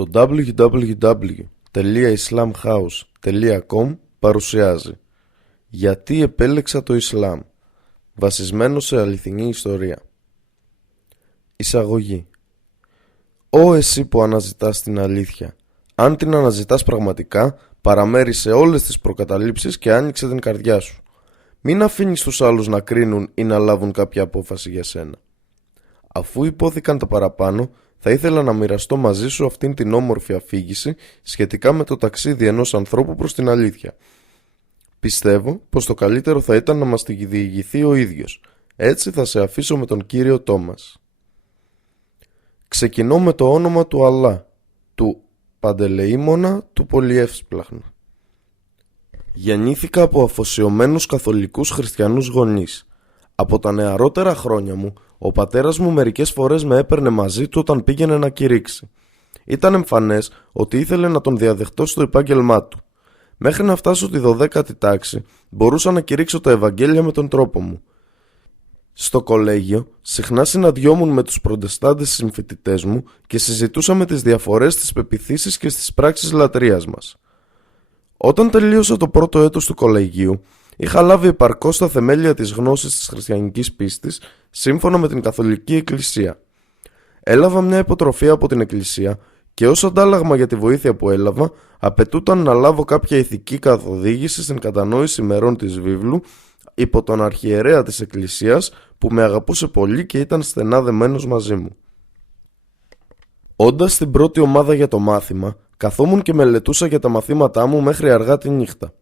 Το www.islamhouse.com παρουσιάζει «Γιατί επέλεξα το Ισλάμ», βασισμένο σε αληθινή ιστορία. Εισαγωγή. Ω εσύ που αναζητάς την αλήθεια, αν την αναζητάς πραγματικά, παραμέρισε όλες τις προκαταλήψεις και άνοιξε την καρδιά σου. Μην αφήνεις τους άλλους να κρίνουν ή να λάβουν κάποια απόφαση για σένα. Αφού υπόθηκαν τα παραπάνω, θα ήθελα να μοιραστώ μαζί σου αυτήν την όμορφη αφήγηση σχετικά με το ταξίδι ενός ανθρώπου προς την αλήθεια. Πιστεύω πως το καλύτερο θα ήταν να μας τη διηγηθεί ο ίδιος. Έτσι θα σε αφήσω με τον κύριο Τόμας. Ξεκινώ με το όνομα του Αλλά, του Παντελεήμονα του Πολυεύσπλαχνου. Γεννήθηκα από αφοσιωμένους καθολικούς χριστιανούς γονείς. Από τα νεαρότερα χρόνια μου, ο πατέρας μου μερικές φορές με έπαιρνε μαζί του όταν πήγαινε να κηρύξει. Ήταν εμφανές ότι ήθελε να τον διαδεχτώ στο επάγγελμά του. Μέχρι να φτάσω τη 12η τάξη, μπορούσα να κηρύξω τα Ευαγγέλια με τον τρόπο μου. Στο κολέγιο, συχνά συναντιόμουν με τους προτεστάντες συμφοιτητές μου και συζητούσαμε τις διαφορές στις πεποιθήσεις και στις πράξεις λατρείας μας. Όταν τελείωσα το πρώτο έτος του κολεγίου, είχα λάβει επαρκώς τα θεμέλια της γνώσης της χριστιανικής πίστης σύμφωνα με την Καθολική Εκκλησία. Έλαβα μια υποτροφία από την Εκκλησία και ως αντάλλαγμα για τη βοήθεια που έλαβα, απαιτούταν να λάβω κάποια ηθική καθοδήγηση στην κατανόηση μερών της βίβλου υπό τον αρχιερέα της Εκκλησίας που με αγαπούσε πολύ και ήταν στενά δεμένος μαζί μου. Όντας στην πρώτη ομάδα για το μάθημα, καθόμουν και μελετούσα για τα μαθήματά μου μέχρι αργά τη νύχτα.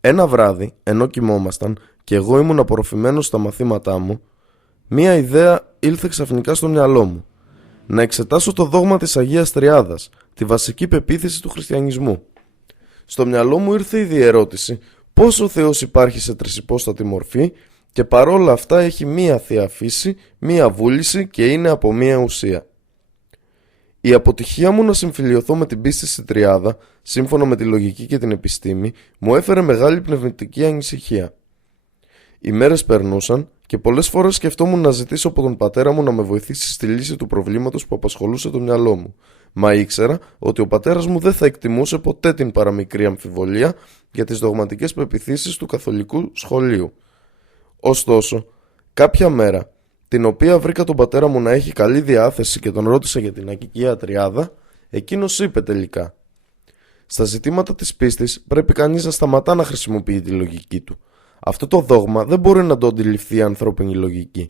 Ένα βράδυ, ενώ κοιμόμασταν και εγώ ήμουν απορροφημένος στα μαθήματά μου, μία ιδέα ήλθε ξαφνικά στο μυαλό μου. Να εξετάσω το δόγμα της Αγίας Τριάδας, τη βασική πεποίθηση του χριστιανισμού. Στο μυαλό μου ήρθε η διερώτηση πώς ο Θεός υπάρχει σε τρισυπόστατη μορφή και παρόλα αυτά έχει μία θεία φύση, μία βούληση και είναι από μία ουσία. Η αποτυχία μου να συμφιλιωθώ με την πίστη στη Τριάδα, σύμφωνα με τη λογική και την επιστήμη, μου έφερε μεγάλη πνευματική ανησυχία. Οι μέρες περνούσαν και πολλές φορές σκεφτόμουν να ζητήσω από τον πατέρα μου να με βοηθήσει στη λύση του προβλήματος που απασχολούσε το μυαλό μου. Μα ήξερα ότι ο πατέρας μου δεν θα εκτιμούσε ποτέ την παραμικρή αμφιβολία για τις δογματικές πεποιθήσεις του καθολικού σχολείου. Ωστόσο, κάποια μέρα, την οποία βρήκα τον πατέρα μου να έχει καλή διάθεση και τον ρώτησα για την Αγία Τριάδα, εκείνος είπε τελικά: «Στα ζητήματα της πίστης πρέπει κανείς να σταματά να χρησιμοποιεί τη λογική του. Αυτό το δόγμα δεν μπορεί να το αντιληφθεί η ανθρώπινη λογική.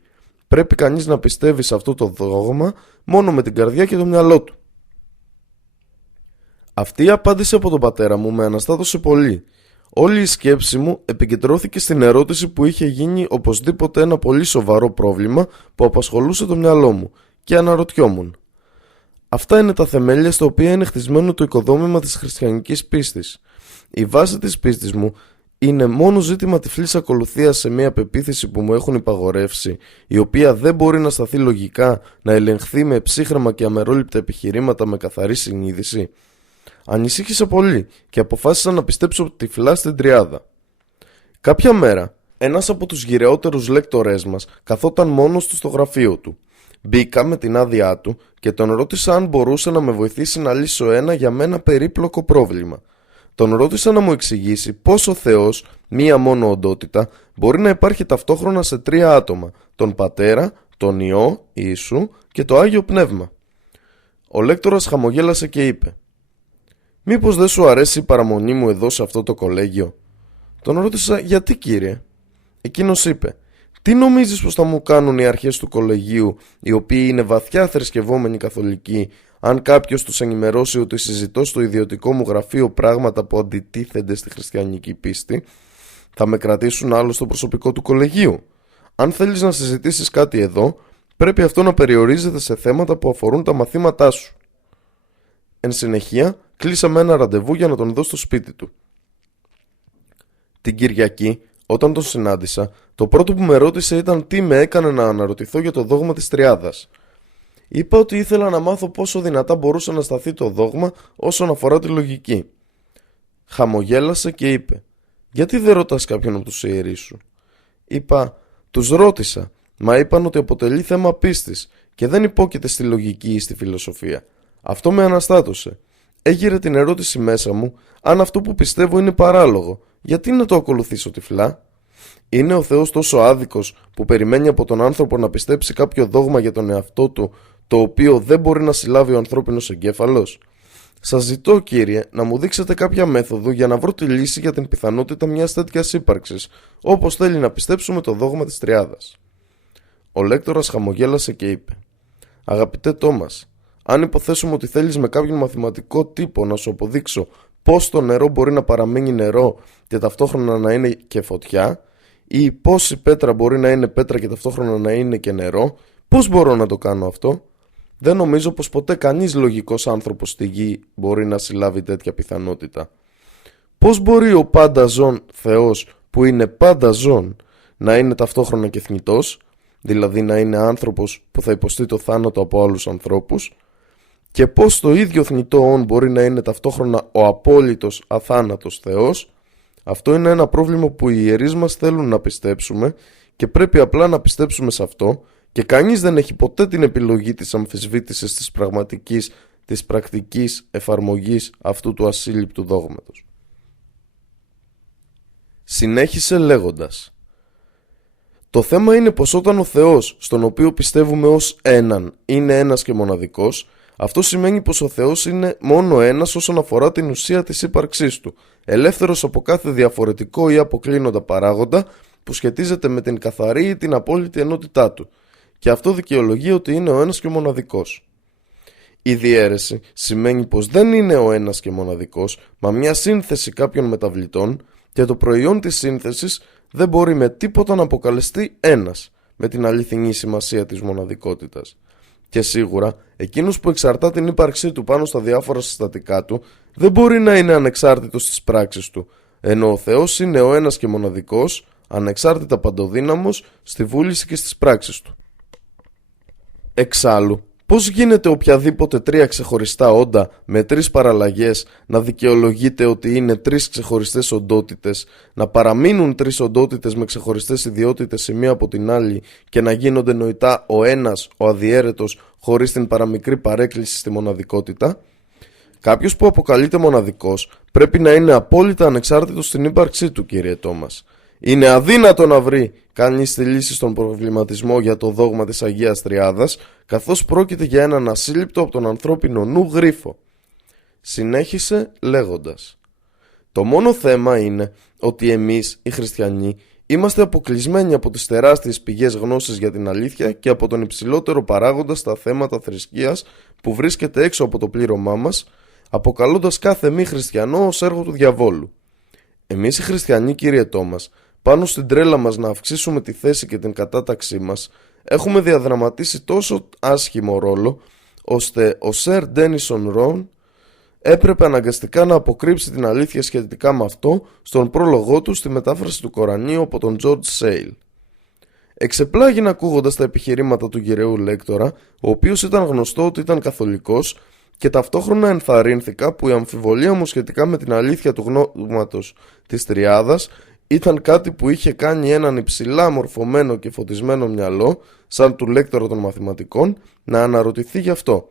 Πρέπει κανείς να πιστεύει σε αυτό το δόγμα μόνο με την καρδιά και το μυαλό του». Αυτή η απάντηση από τον πατέρα μου με αναστάτωσε πολύ. Όλη η σκέψη μου επικεντρώθηκε στην ερώτηση που είχε γίνει οπωσδήποτε ένα πολύ σοβαρό πρόβλημα που απασχολούσε το μυαλό μου και αναρωτιόμουν. Αυτά είναι τα θεμέλια στα οποία είναι χτισμένο το οικοδόμημα της χριστιανικής πίστης. Η βάση της πίστης μου είναι μόνο ζήτημα τυφλής ακολουθίας σε μια πεποίθηση που μου έχουν υπαγορεύσει, η οποία δεν μπορεί να σταθεί λογικά, να ελεγχθεί με ψύχρεμα και αμερόληπτα επιχειρήματα με καθαρή συνείδηση. Ανησύχησα πολύ και αποφάσισα να πιστέψω τυφλά στην Τριάδα. Κάποια μέρα, ένας από τους γυρεότερους λέκτορές μας καθόταν μόνος του στο γραφείο του. Μπήκα με την άδειά του και τον ρώτησα αν μπορούσε να με βοηθήσει να λύσω ένα για μένα περίπλοκο πρόβλημα. Τον ρώτησα να μου εξηγήσει πώς ο Θεός, μία μόνο οντότητα, μπορεί να υπάρχει ταυτόχρονα σε τρία άτομα: τον Πατέρα, τον Υιό, Ιησού και το Άγιο Πνεύμα. Ο λέκτορας χαμογέλασε και είπε: «Μήπως δεν σου αρέσει η παραμονή μου εδώ σε αυτό το κολέγιο?» Τον ρώτησα «Γιατί, κύριε?» Εκείνος είπε: «Τι νομίζεις πως θα μου κάνουν οι αρχές του κολεγίου, οι οποίοι είναι βαθιά θρησκευόμενοι καθολικοί, αν κάποιος τους ενημερώσει ότι συζητώ στο ιδιωτικό μου γραφείο πράγματα που αντιτίθενται στη χριστιανική πίστη? Θα με κρατήσουν άλλο στο προσωπικό του κολεγίου? Αν θέλεις να συζητήσεις κάτι εδώ, πρέπει αυτό να περιορίζεται σε θέματα που αφορούν τα μαθήματά σου». Εν συνεχεία, κλείσαμε ένα ραντεβού για να τον δω στο σπίτι του. Την Κυριακή, όταν τον συνάντησα, το πρώτο που με ρώτησε ήταν τι με έκανε να αναρωτηθώ για το δόγμα της Τριάδας. Είπα ότι ήθελα να μάθω πόσο δυνατά μπορούσε να σταθεί το δόγμα όσον αφορά τη λογική. Χαμογέλασε και είπε: «Γιατί δεν ρωτάς κάποιον από τους ιερείς σου?» Είπα: «Τους ρώτησα, μα είπαν ότι αποτελεί θέμα πίστης και δεν υπόκειται στη λογική ή στη φιλοσοφία. Αυτό με αναστάτωσε. έγειρε την ερώτηση μέσα μου αν αυτό που πιστεύω είναι παράλογο. Γιατί να το ακολουθήσω τυφλά? Είναι ο Θεός τόσο άδικος που περιμένει από τον άνθρωπο να πιστέψει κάποιο δόγμα για τον εαυτό του, το οποίο δεν μπορεί να συλλάβει ο ανθρώπινος εγκέφαλος? Σας ζητώ, Κύριε, να μου δείξετε κάποια μέθοδο για να βρω τη λύση για την πιθανότητα μιας τέτοιας ύπαρξης, όπως θέλει να πιστέψουμε το δόγμα της Τριάδας. Ο λέκτορας χαμογέλασε και είπε: «Αγαπητέ Τόμας, αν υποθέσουμε ότι θέλεις με κάποιον μαθηματικό τύπο να σου αποδείξω πώς το νερό μπορεί να παραμείνει νερό και ταυτόχρονα να είναι και φωτιά, ή πώς η πέτρα μπορεί να είναι πέτρα και ταυτόχρονα να είναι και νερό, πώς μπορώ να το κάνω αυτό? Δεν νομίζω πως ποτέ κανείς λογικός άνθρωπος στη γη μπορεί να συλλάβει τέτοια πιθανότητα. Πώς μπορεί ο πάντα ζών Θεός, που είναι πάντα ζών, να είναι ταυτόχρονα και θνητός, δηλαδή να είναι άνθρωπος που θα υποστεί το θάνατο από άλλους ανθρώπους, και πώς το ίδιο θνητό όν μπορεί να είναι ταυτόχρονα ο απόλυτος αθάνατος Θεός? Αυτό είναι ένα πρόβλημα που οι ιερείς μας θέλουν να πιστέψουμε και πρέπει απλά να πιστέψουμε σε αυτό, και κανείς δεν έχει ποτέ την επιλογή της αμφισβήτησης της πρακτικής εφαρμογής αυτού του ασύλληπτου δόγματος. Συνέχισε λέγοντας: «Το θέμα είναι πως όταν ο Θεός, στον οποίο πιστεύουμε ως έναν, είναι ένας και μοναδικός, αυτό σημαίνει πως ο Θεός είναι μόνο ένας όσον αφορά την ουσία της ύπαρξής του, ελεύθερος από κάθε διαφορετικό ή αποκλίνοντα παράγοντα που σχετίζεται με την καθαρή ή την απόλυτη ενότητά του, και αυτό δικαιολογεί ότι είναι ο ένας και μοναδικός. Η διαίρεση σημαίνει πως δεν είναι ο ένας και μοναδικός, μα μια σύνθεση κάποιων μεταβλητών, και το προϊόν της σύνθεσης δεν μπορεί με τίποτα να αποκαλεστεί ένας, με την αληθινή σημασία της μοναδικότητας. Και σίγουρα, εκείνος που εξαρτά την ύπαρξή του πάνω στα διάφορα συστατικά του, δεν μπορεί να είναι ανεξάρτητος στις πράξεις του, ενώ ο Θεός είναι ο ένας και μοναδικός, ανεξάρτητα παντοδύναμος, στη βούληση και στις πράξεις του. Εξάλλου, πώς γίνεται οποιαδήποτε τρία ξεχωριστά όντα με τρεις παραλλαγές να δικαιολογείται ότι είναι τρεις ξεχωριστές οντότητες, να παραμείνουν τρεις οντότητες με ξεχωριστές ιδιότητες η μία από την άλλη και να γίνονται νοητά ο ένας, ο αδιέρετος, χωρίς την παραμικρή παρέκκληση στη μοναδικότητα? Κάποιος που αποκαλείται μοναδικός πρέπει να είναι απόλυτα ανεξάρτητος στην ύπαρξή του, κύριε Τόμας. Είναι αδύνατο να βρει κανείς τη λύση στον προβληματισμό για το δόγμα της Αγίας Τριάδας, καθώς πρόκειται για έναν ασύλληπτο από τον ανθρώπινο νου γρίφο. Συνέχισε λέγοντας: «Το μόνο θέμα είναι ότι εμείς, οι χριστιανοί, είμαστε αποκλεισμένοι από τις τεράστιες πηγές γνώσης για την αλήθεια και από τον υψηλότερο παράγοντα στα θέματα θρησκείας που βρίσκεται έξω από το πλήρωμά μας, αποκαλώντας κάθε μη χριστιανό ως έργο του διαβόλου. Εμείς οι χριστιανοί, κύριε Τόμας, πάνω στην τρέλα μας να αυξήσουμε τη θέση και την κατάταξή μας, έχουμε διαδραματίσει τόσο άσχημο ρόλο, ώστε ο Σερ Ντένισον Ρον έπρεπε αναγκαστικά να αποκρύψει την αλήθεια σχετικά με αυτό στον πρόλογό του στη μετάφραση του Κορανίου από τον Τζορτζ Σέιλ. Εξεπλάγει ακούγοντας τα επιχειρήματα του γυραιού λέκτορα, ο οποίος ήταν γνωστό ότι ήταν καθολικός, και ταυτόχρονα ενθαρρύνθηκα που η αμφιβολία μου σχετικά με την αλήθεια του γνώματος της Τριάδας ήταν κάτι που είχε κάνει έναν υψηλά μορφωμένο και φωτισμένο μυαλό, σαν του λέκτορα των μαθηματικών, να αναρωτηθεί γι' αυτό.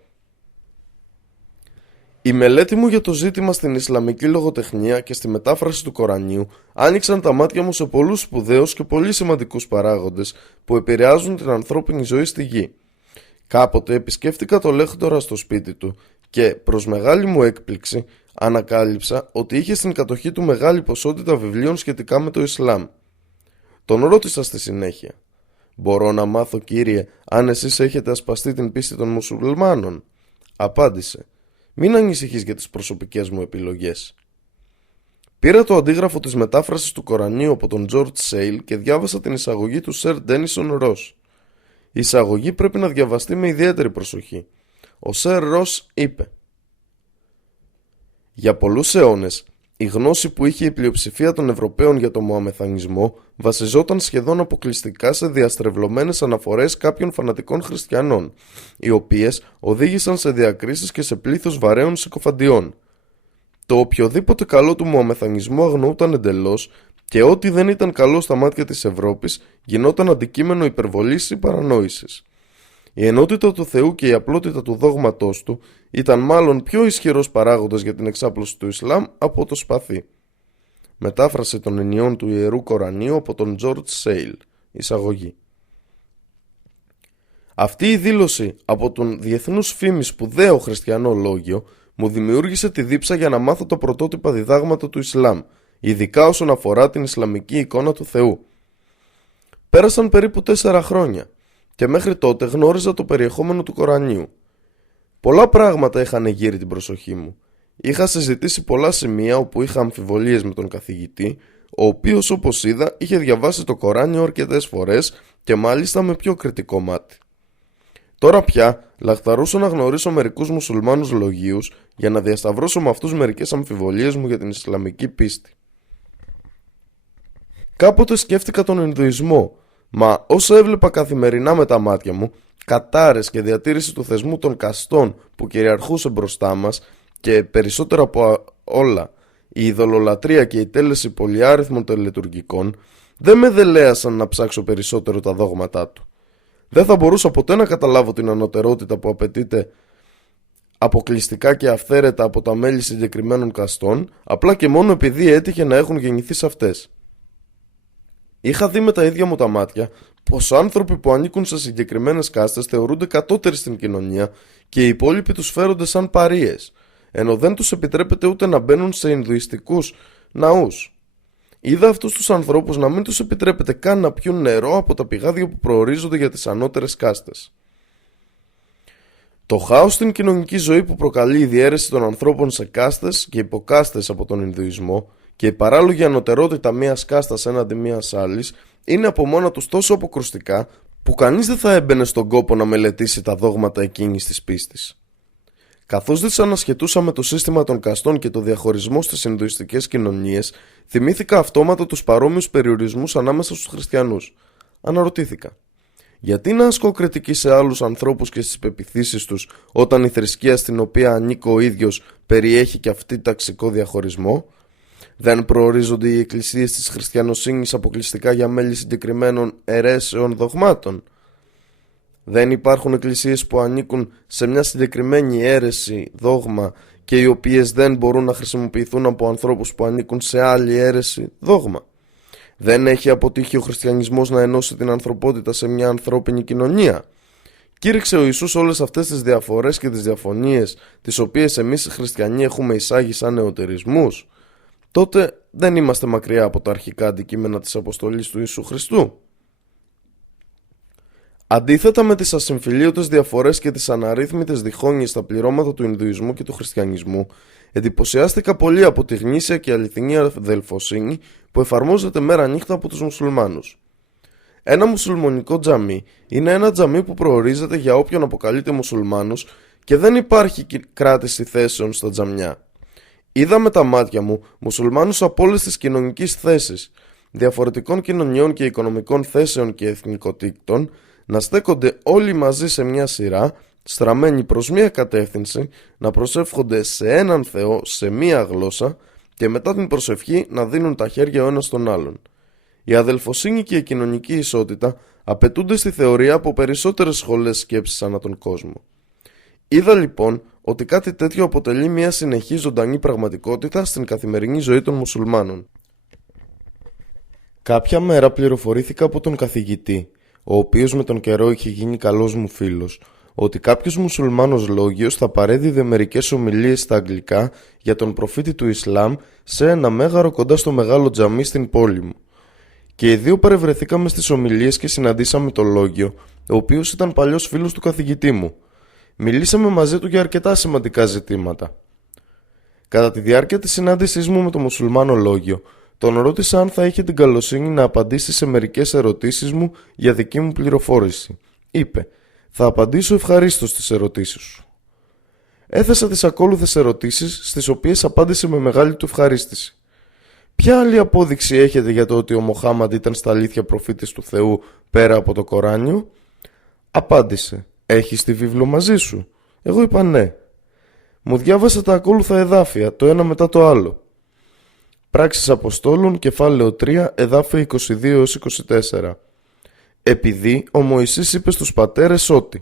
Η μελέτη μου για το ζήτημα στην Ισλαμική λογοτεχνία και στη μετάφραση του Κορανίου άνοιξαν τα μάτια μου σε πολλούς σπουδαίους και πολύ σημαντικούς παράγοντες που επηρεάζουν την ανθρώπινη ζωή στη γη. Κάποτε επισκέφτηκα το λέκτορα στο σπίτι του και, προς μεγάλη μου έκπληξη, ανακάλυψα ότι είχε στην κατοχή του μεγάλη ποσότητα βιβλίων σχετικά με το Ισλάμ. Τον ρώτησα στη συνέχεια: «Μπορώ να μάθω, κύριε, αν εσείς έχετε ασπαστεί την πίστη των μουσουλμάνων?» Απάντησε: «Μην ανησυχείς για τις προσωπικές μου επιλογές». Πήρα το αντίγραφο της μετάφρασης του Κορανίου από τον Τζορτζ Σέιλ και διάβασα την εισαγωγή του Σερ Ντένισον Ρος. Η εισαγωγή πρέπει να διαβαστεί με ιδιαίτερη προσοχή. Ο Σερ Ρος είπε: «Για πολλούς αιώνες, η γνώση που είχε η πλειοψηφία των Ευρωπαίων για το Μωαμεθανισμό βασιζόταν σχεδόν αποκλειστικά σε διαστρεβλωμένες αναφορές κάποιων φανατικών χριστιανών, οι οποίες οδήγησαν σε διακρίσεις και σε πλήθος βαρέων συκοφαντιών. Το οποιοδήποτε καλό του Μωαμεθανισμού αγνοούταν εντελώς και ό,τι δεν ήταν καλό στα μάτια της Ευρώπης γινόταν αντικείμενο υπερβολής ή παρανόησης. Η ενότητα του Θεού και η απλότητα του δόγματός του ήταν μάλλον πιο ισχυρός παράγοντας για την εξάπλωση του Ισλάμ από το σπαθί. Μετάφραση των ενιών του Ιερού Κορανίου από τον George Sale. Εισαγωγή. Αυτή η δήλωση από τον διεθνούς φήμης σπουδαίο χριστιανό λόγιο μου δημιούργησε τη δίψα για να μάθω τα πρωτότυπα διδάγματα του Ισλάμ, ειδικά όσον αφορά την Ισλαμική εικόνα του Θεού. Πέρασαν περίπου 4 χρόνια και μέχρι τότε γνώριζα το περιεχόμενο του Κορανίου. Πολλά πράγματα είχαν γύρει την προσοχή μου. Είχα συζητήσει πολλά σημεία όπου είχα αμφιβολίες με τον καθηγητή, ο οποίος, όπως είδα, είχε διαβάσει το Κοράνιο αρκετές φορές και μάλιστα με πιο κριτικό μάτι. Τώρα πια λαχταρούσα να γνωρίσω μερικούς μουσουλμάνους λογίους για να διασταυρώσω με αυτούς μερικές αμφιβολίες μου για την Ισλαμική πίστη. Κάποτε σκέφτηκα τον Ινδουισμό, μα όσα έβλεπα καθημερινά με τα μάτια μου, κατάρες και διατήρηση του θεσμού των καστών που κυριαρχούσε μπροστά μας και περισσότερο από όλα η ειδωλολατρία και η τέλεση πολυάριθμων τελετουργικών, δεν με δελέασαν να ψάξω περισσότερο τα δόγματά του. Δεν θα μπορούσα ποτέ να καταλάβω την ανωτερότητα που απαιτείται αποκλειστικά και αυθαίρετα από τα μέλη συγκεκριμένων καστών, απλά και μόνο επειδή έτυχε να έχουν γεννηθεί σε αυτές. Είχα δει με τα ίδια μου τα μάτια πως άνθρωποι που ανήκουν σε συγκεκριμένες κάστες θεωρούνται κατώτεροι στην κοινωνία και οι υπόλοιποι τους φέρονται σαν παρείες, ενώ δεν τους επιτρέπεται ούτε να μπαίνουν σε ινδουιστικούς ναούς. Είδα αυτούς τους ανθρώπους να μην τους επιτρέπεται καν να πιούν νερό από τα πηγάδια που προορίζονται για τις ανώτερες κάστες. Το χάος στην κοινωνική ζωή που προκαλεί η διαίρεση των ανθρώπων σε κάστες και υποκάστες από τον Ινδουισμό και η παράλογη ανωτερότητα μιας κάστας έναντι μιας άλλης είναι από μόνα τους τόσο αποκρουστικά που κανείς δεν θα έμπαινε στον κόπο να μελετήσει τα δόγματα εκείνης της πίστης. Καθώς δυσανασχετούσα με το σύστημα των καστών και το διαχωρισμό στις Ινδουιστικές κοινωνίες, θυμήθηκα αυτόματα τους παρόμοιους περιορισμούς ανάμεσα στους χριστιανούς. Αναρωτήθηκα, γιατί να ασκώ κριτική σε άλλους ανθρώπους και στις πεποιθήσεις τους, όταν η θρησκεία στην οποία ανήκω ο ίδιος περιέχει και αυτή ταξικό διαχωρισμό? Δεν προορίζονται οι εκκλησίες της χριστιανοσύνης αποκλειστικά για μέλη συγκεκριμένων αιρέσεων δογμάτων? Δεν υπάρχουν εκκλησίες που ανήκουν σε μια συγκεκριμένη αίρεση δόγμα και οι οποίες δεν μπορούν να χρησιμοποιηθούν από ανθρώπους που ανήκουν σε άλλη αίρεση δόγμα? Δεν έχει αποτύχει ο χριστιανισμός να ενώσει την ανθρωπότητα σε μια ανθρώπινη κοινωνία? Κήρυξε ο Ιησούς όλες αυτές τις διαφορές και τις διαφωνίες, τις οποίες εμείς οι χριστιανοί έχουμε εισάγει σαν νεωτερισμούς? Τότε δεν είμαστε μακριά από τα αρχικά αντικείμενα της αποστολής του Ιησού Χριστού. Αντίθετα με τις ασυμφιλίωτες διαφορές και τις αναρρύθμιτες διχόνοιες στα πληρώματα του Ινδουισμού και του Χριστιανισμού, εντυπωσιάστηκα πολύ από τη γνήσια και αληθινή αδελφοσύνη που εφαρμόζεται μέρα νύχτα από τους μουσουλμάνους. Ένα μουσουλμανικό τζαμί είναι ένα τζαμί που προορίζεται για όποιον αποκαλείται μουσουλμάνος και δεν υπάρχει κράτηση θέσεων στα τζαμιά. Είδα με τα μάτια μου μουσουλμάνους από όλες τις κοινωνικές θέσεις, διαφορετικών κοινωνιών και οικονομικών θέσεων και εθνικοτήτων, να στέκονται όλοι μαζί σε μια σειρά, στραμμένοι προς μια κατεύθυνση, να προσεύχονται σε έναν Θεό, σε μια γλώσσα και μετά την προσευχή να δίνουν τα χέρια ο ένας στον άλλον. Η αδελφοσύνη και η κοινωνική ισότητα απαιτούνται στη θεωρία από περισσότερες σχολές σκέψης ανά τον κόσμο. Είδα λοιπόν ότι κάτι τέτοιο αποτελεί μια συνεχή ζωντανή πραγματικότητα στην καθημερινή ζωή των μουσουλμάνων. Κάποια μέρα πληροφορήθηκα από τον καθηγητή, ο οποίος με τον καιρό είχε γίνει καλός μου φίλος, ότι κάποιος μουσουλμάνος λόγιος θα παρέδιδε μερικές ομιλίες στα αγγλικά για τον προφήτη του Ισλάμ σε ένα μέγαρο κοντά στο μεγάλο τζαμί στην πόλη μου. Και οι δύο παρευρεθήκαμε στις ομιλίες και συναντήσαμε τον λόγιο, ο οποίος ήταν παλιός φίλος του καθηγητή μου. Μιλήσαμε μαζί του για αρκετά σημαντικά ζητήματα. Κατά τη διάρκεια της συνάντησής μου με τον μουσουλμάνο λόγιο, τον ρώτησα αν θα είχε την καλοσύνη να απαντήσει σε μερικές ερωτήσεις μου για δική μου πληροφόρηση. Είπε, θα απαντήσω ευχαρίστως στις ερωτήσεις σου. Έθεσα τις ακόλουθες ερωτήσεις, στις οποίες απάντησε με μεγάλη του ευχαρίστηση. Ποια άλλη απόδειξη έχετε για το ότι ο Μοχάμαντ ήταν στα αλήθεια προφήτης του Θεού πέρα από το Κοράνιο? Απάντησε, έχεις τη βίβλο μαζί σου? Εγώ είπα ναι. Μου διάβασε τα ακόλουθα εδάφια, το ένα μετά το άλλο. Πράξεις Αποστόλων, κεφάλαιο 3, εδάφια 22-24. Επειδή ο Μωυσής είπε στους πατέρες ότι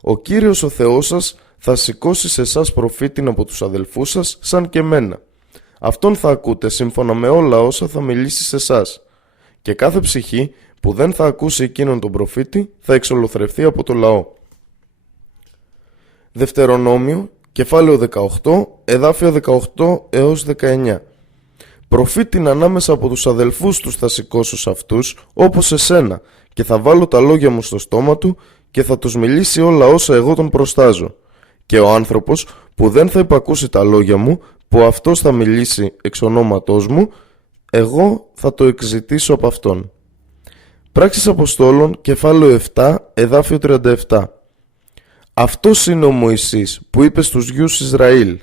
«Ο Κύριος ο Θεός σας θα σηκώσει σε εσάς προφήτην από τους αδελφούς σας σαν και εμένα. Αυτόν θα ακούτε σύμφωνα με όλα όσα θα μιλήσει σε εσάς. Και κάθε ψυχή που δεν θα ακούσει εκείνον τον προφήτη θα εξολοθρευθεί από το λαό. Δευτερονόμιο, κεφάλαιο 18, εδάφια 18 έως 19. Προφήτην ανάμεσα από τους αδελφούς τους θα σηκώσω σε αυτούς, όπως εσένα, και θα βάλω τα λόγια μου στο στόμα του και θα τους μιλήσει όλα όσα εγώ τον προστάζω. Και ο άνθρωπος που δεν θα υπακούσει τα λόγια μου, που αυτός θα μιλήσει εξ ονόματός μου, εγώ θα το εκζητήσω από αυτόν. Πράξεις Αποστόλων, κεφάλαιο 7, εδάφιο 37. Αυτός είναι ο Μωυσής που είπε στους γιους Ισραήλ: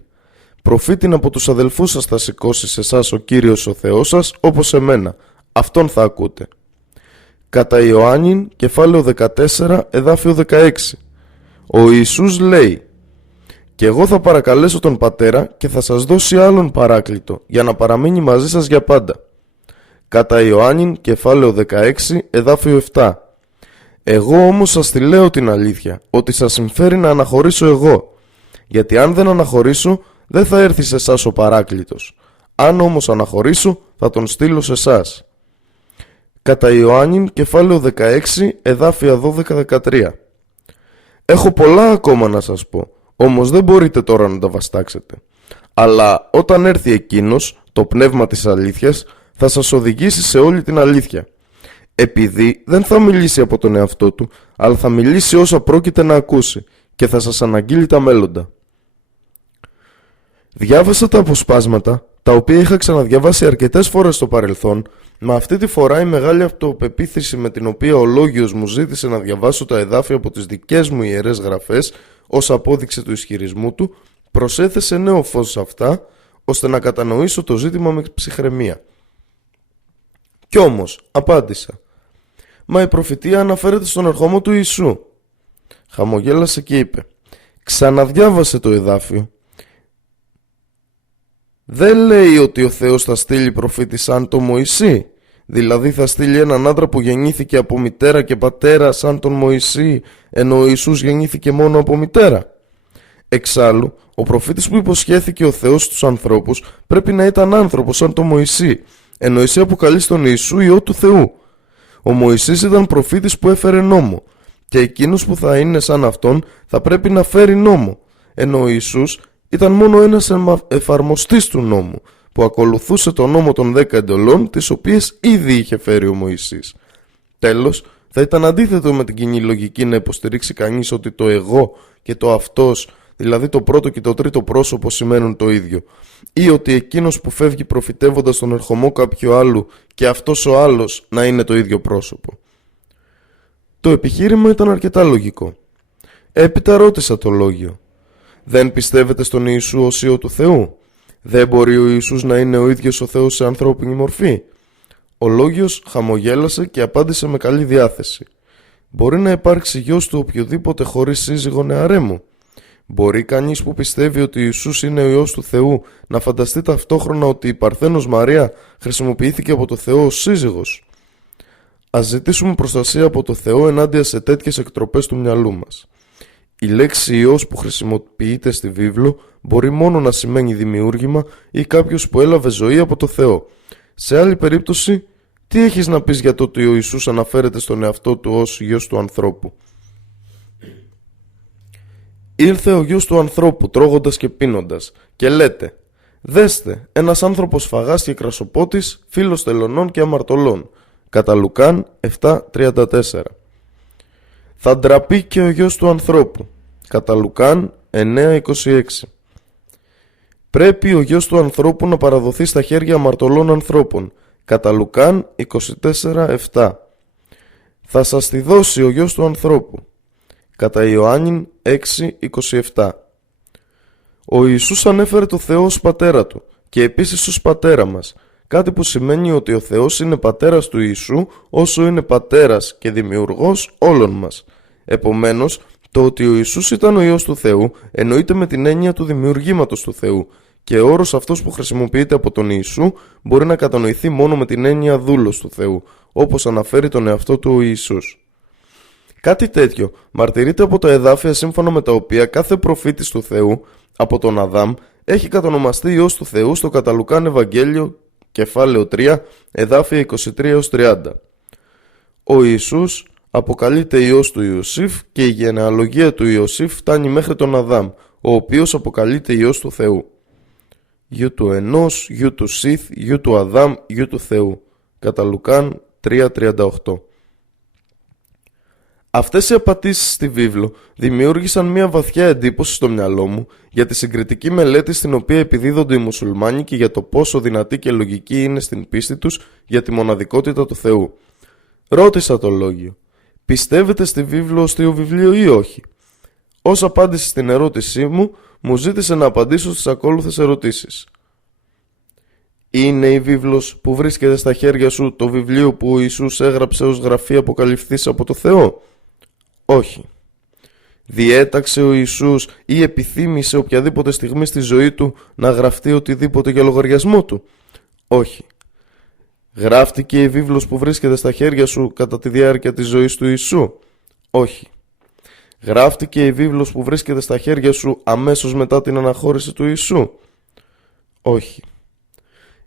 προφήτην από τους αδελφούς σας θα σηκώσει σε εσάς ο Κύριος ο Θεός σας, όπως εμένα. Αυτόν θα ακούτε. Κατά Ιωάννην, κεφάλαιο 14, εδάφιο 16. Ο Ιησούς λέει: «Και εγώ θα παρακαλέσω τον Πατέρα και θα σας δώσει άλλον παράκλητο, για να παραμείνει μαζί σας για πάντα». Κατά Ιωάννην, κεφάλαιο 16, εδάφιο 7. «Εγώ όμως σας τη λέω την αλήθεια, ότι σας συμφέρει να αναχωρήσω εγώ. Γιατί αν δεν αναχωρήσω, δεν θα έρθει σε εσάς ο παράκλητος. Αν όμως αναχωρήσω, θα τον στείλω σε εσάς». Κατά Ιωάννην, κεφάλαιο 16, εδάφια 12-13. «Έχω πολλά ακόμα να σας πω, όμως δεν μπορείτε τώρα να τα βαστάξετε. Αλλά όταν έρθει εκείνος, το πνεύμα της αλήθειας, θα σας οδηγήσει σε όλη την αλήθεια. Επειδή δεν θα μιλήσει από τον εαυτό του, αλλά θα μιλήσει όσα πρόκειται να ακούσει και θα σας αναγγείλει τα μέλλοντα». Διάβασα τα αποσπάσματα, τα οποία είχα ξαναδιαβάσει αρκετές φορές στο παρελθόν, μα αυτή τη φορά η μεγάλη αυτοπεποίθηση με την οποία ο Λόγιος μου ζήτησε να διαβάσω τα εδάφια από τις δικές μου ιερές γραφές ως απόδειξη του ισχυρισμού του, προσέθεσε νέο φως σε αυτά, ώστε να κατανοήσω το ζήτημα με ψυχραιμία. Κι όμως, απάντησα: «Μα η προφητεία αναφέρεται στον ερχομό του Ιησού». Χαμογέλασε και είπε: «Ξαναδιάβασε το εδάφιο. Δεν λέει ότι ο Θεός θα στείλει προφήτη σαν τον Μωυσή? Δηλαδή θα στείλει έναν άντρα που γεννήθηκε από μητέρα και πατέρα σαν τον Μωυσή, ενώ ο Ιησούς γεννήθηκε μόνο από μητέρα? Εξάλλου, ο προφήτης που υποσχέθηκε ο Θεός στους ανθρώπους πρέπει να ήταν άνθρωπος σαν τον Μωυσή, ενώ εσύ αποκαλείς τον Ιησού Υιό του Θεού. Ο Μωυσής ήταν προφήτης που έφερε νόμο, και εκείνος που θα είναι σαν αυτόν θα πρέπει να φέρει νόμο, ενώ ο Ιησούς ήταν μόνο ένας εφαρμοστής του νόμου, που ακολουθούσε τον νόμο των 10 εντολών, τις οποίες ήδη είχε φέρει ο Μωυσής. Τέλος, θα ήταν αντίθετο με την κοινή λογική να υποστηρίξει κανείς ότι το εγώ και το αυτός, δηλαδή το πρώτο και το τρίτο πρόσωπο, σημαίνουν το ίδιο, ή ότι εκείνος που φεύγει προφητεύοντας τον ερχομό κάποιου άλλου και αυτός ο άλλος να είναι το ίδιο πρόσωπο. Το επιχείρημα ήταν αρκετά λογικό. Έπειτα ρώτησα το Λόγιο: «Δεν πιστεύετε στον Ιησού ως Υιό του Θεού? Δεν μπορεί ο Ιησούς να είναι ο ίδιος ο Θεός σε ανθρώπινη μορφή?» Ο Λόγιος χαμογέλασε και απάντησε με καλή διάθεση: «Μπορεί να υπάρξει γιος του οποιοδήποτε χωρίς σύζυγο νεαρέμου? Μπορεί κανείς που πιστεύει ότι ο Ιησούς είναι ο Υιός του Θεού να φανταστεί ταυτόχρονα ότι η Παρθένος Μαρία χρησιμοποιήθηκε από το Θεό ως σύζυγος? Ας ζητήσουμε προστασία από το Θεό ενάντια σε τέτοιες εκτροπές του μυαλού μας. Η λέξη Υιός που χρησιμοποιείται στη βίβλο μπορεί μόνο να σημαίνει δημιούργημα ή κάποιος που έλαβε ζωή από το Θεό. Σε άλλη περίπτωση, τι έχεις να πεις για το ότι ο Ιησούς αναφέρεται στον εαυτό του ως Υιός του ανθρώπου? Ήρθε ο Υιός του ανθρώπου τρώγοντας και πίνοντας, και λέτε: «Δέστε, ένας άνθρωπος φαγάς και κρασοπότης, φίλος τελωνών και αμαρτωλών». Κατά Λουκάν 7:34. Θα ντραπεί και ο Υιός του ανθρώπου. Κατά Λουκάν 9:26. Πρέπει ο Υιός του ανθρώπου να παραδοθεί στα χέρια αμαρτωλών ανθρώπων. Κατά Λουκάν 24:7. Θα σας τη δώσει ο Υιός του ανθρώπου. Κατά Ιωάννην 6:27. Ο Ιησούς ανέφερε το Θεό ως πατέρα του και επίσης ως πατέρα μας, κάτι που σημαίνει ότι ο Θεός είναι πατέρας του Ιησού όσο είναι πατέρας και δημιουργός όλων μας. Επομένως, το ότι ο Ιησούς ήταν ο Υιός του Θεού εννοείται με την έννοια του δημιουργήματος του Θεού, και ο όρος αυτός που χρησιμοποιείται από τον Ιησού μπορεί να κατανοηθεί μόνο με την έννοια δούλος του Θεού, όπως αναφέρει τον εαυτό του ο Ιησούς. Κάτι τέτοιο μαρτυρείται από τα εδάφια σύμφωνα με τα οποία κάθε προφήτης του Θεού, από τον Αδάμ, έχει κατονομαστεί Υιός του Θεού στο κατά Λουκάν Ευαγγέλιο, κεφάλαιο 3, εδάφια 23-30. Ο Ιησούς αποκαλείται Υιός του Ιωσήφ και η γενεαλογία του Ιωσήφ φτάνει μέχρι τον Αδάμ, ο οποίος αποκαλείται Υιός του Θεού. Γιου του Ενός, Γιου του Σιθ, Γιου του Αδάμ, Γιου του Θεού. Κατά Λουκάν 3.38. Αυτές οι απαντήσεις στη βίβλο δημιούργησαν μια βαθιά εντύπωση στο μυαλό μου για τη συγκριτική μελέτη στην οποία επιδίδονται οι μουσουλμάνοι και για το πόσο δυνατή και λογική είναι στην πίστη τους για τη μοναδικότητα του Θεού. Ρώτησα το λόγιο: πιστεύετε στη βίβλο ως θείο βιβλίο ή όχι? Ως απάντηση στην ερώτησή μου, μου ζήτησε να απαντήσω στις ακόλουθες ερωτήσεις. Είναι η βίβλος που βρίσκεται στα χέρια σου το βιβλίο που ο Ιησούς έγραψε ως γραφή αποκαλυφθής από το Θεό? Όχι. Διέταξε ο Ιησούς ή επιθύμησε οποιαδήποτε στιγμή στη ζωή του να γραφτεί οτιδήποτε για λογαριασμό του? Όχι. Γράφτηκε η βίβλος που βρίσκεται στα χέρια σου κατά τη διάρκεια της ζωής του Ιησού? Όχι. Γράφτηκε η βίβλος που βρίσκεται στα χέρια σου αμέσως μετά την αναχώρηση του Ιησού? Όχι.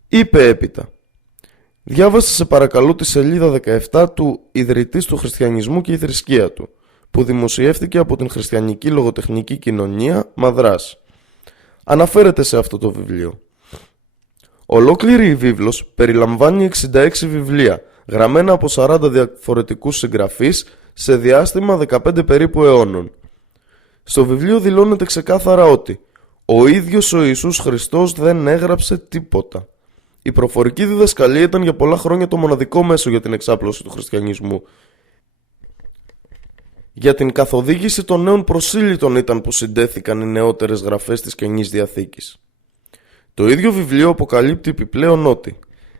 Είπε έπειτα: διάβασε σε παρακαλώ τη σελίδα 17 του Ιδρυτής του Χριστιανισμού και η θρησκεία του, που δημοσιεύτηκε από την Χριστιανική Λογοτεχνική Κοινωνία Μαδράς. Αναφέρεται σε αυτό το βιβλίο. Ολόκληρη η βίβλος περιλαμβάνει 66 βιβλία, γραμμένα από 40 διαφορετικούς συγγραφείς σε διάστημα 15 περίπου αιώνων. Στο βιβλίο δηλώνεται ξεκάθαρα ότι ο ίδιος ο Ιησούς Χριστός δεν έγραψε τίποτα. Η προφορική διδασκαλία ήταν για πολλά χρόνια το μοναδικό μέσο για την εξάπλωση του χριστιανισμού. Για την καθοδήγηση των νέων προσήλυτων ήταν που συντέθηκαν οι νεότερες γραφές της Καινής Διαθήκης. Το ίδιο βιβλίο αποκαλύπτει επιπλέον ότι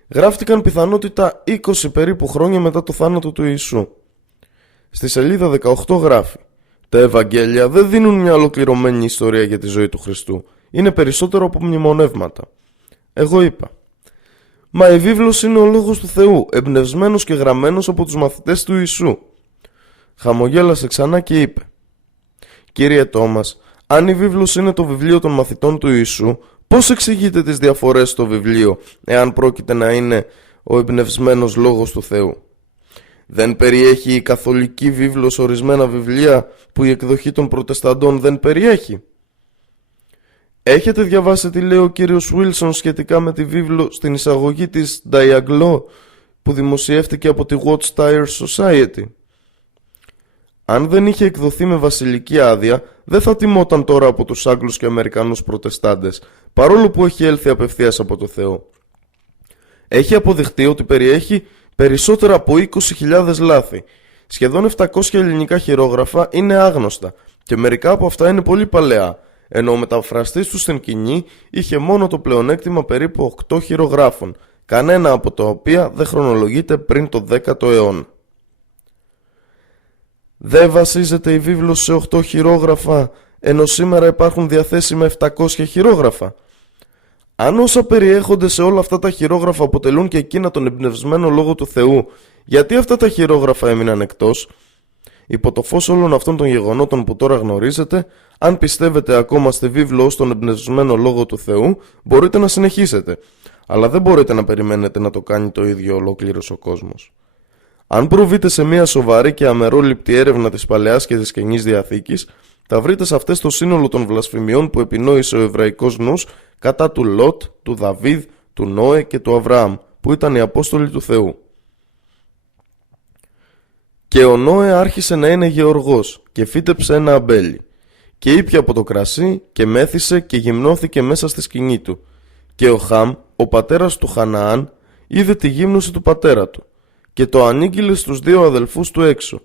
γράφτηκαν πιθανότητα 20 περίπου χρόνια μετά το θάνατο του Ιησού. Στη σελίδα 18 γράφει: τα Ευαγγέλια δεν δίνουν μια ολοκληρωμένη ιστορία για τη ζωή του Χριστού. Είναι περισσότερο από μνημονεύματα. Εγώ είπα: μα η βίβλος είναι ο λόγος του Θεού, εμπνευσμένος και γραμμένος από τους μαθητές του Ιησού. Χαμογέλασε ξανά και είπε: κύριε Τόμας, αν η βίβλος είναι το βιβλίο των μαθητών του Ιησού, πώς εξηγείτε τις διαφορές στο βιβλίο, εάν πρόκειται να είναι ο εμπνευσμένος λόγος του Θεού? Δεν περιέχει η καθολική βίβλος ορισμένα βιβλία που η εκδοχή των προτεσταντών δεν περιέχει? Έχετε διαβάσει τι λέει ο κύριος Wilson σχετικά με τη βίβλο στην εισαγωγή της Diaglo που δημοσιεύτηκε από τη Watchtower Society? Αν δεν είχε εκδοθεί με βασιλική άδεια, δεν θα τιμόταν τώρα από τους Άγγλους και Αμερικανούς προτεστάντες, παρόλο που έχει έλθει απευθείας από το Θεό. Έχει αποδειχτεί ότι περιέχει περισσότερα από 20.000 λάθη. Σχεδόν 700 ελληνικά χειρόγραφα είναι άγνωστα και μερικά από αυτά είναι πολύ παλαιά, ενώ ο μεταφραστής του στην κοινή είχε μόνο το πλεονέκτημα περίπου 8 χειρογράφων, κανένα από τα οποία δεν χρονολογείται πριν το 10ο αιώνα. Δεν βασίζεται η βίβλος σε 8 χειρόγραφα, ενώ σήμερα υπάρχουν διαθέσιμα 700 χειρόγραφα? Αν όσα περιέχονται σε όλα αυτά τα χειρόγραφα αποτελούν και εκείνα τον εμπνευσμένο λόγο του Θεού, γιατί αυτά τα χειρόγραφα έμειναν εκτός? Υπό το φως όλων αυτών των γεγονότων που τώρα γνωρίζετε, αν πιστεύετε ακόμα στη βίβλο ως τον εμπνευσμένο λόγο του Θεού, μπορείτε να συνεχίσετε, αλλά δεν μπορείτε να περιμένετε να το κάνει το ίδιο ολόκληρος ο κόσμος. Αν προβείτε σε μια σοβαρή και αμερόληπτη έρευνα της Παλαιάς και της Καινής Διαθήκης, θα βρείτε σε αυτές το σύνολο των βλασφημιών που επινόησε ο εβραϊκός νους κατά του Λότ, του Δαβίδ, του Νόε και του Αβραάμ, που ήταν οι Απόστολοι του Θεού. Και ο Νόε άρχισε να είναι γεωργός και φύτεψε ένα αμπέλι. Και ήπια από το κρασί και μέθησε και γυμνώθηκε μέσα στη σκηνή του. Και ο Χαμ, ο πατέρας του Χαναάν, είδε τη γύμνωση του πατέρα του και το ανήγγειλε στους δύο αδελφούς του έξω.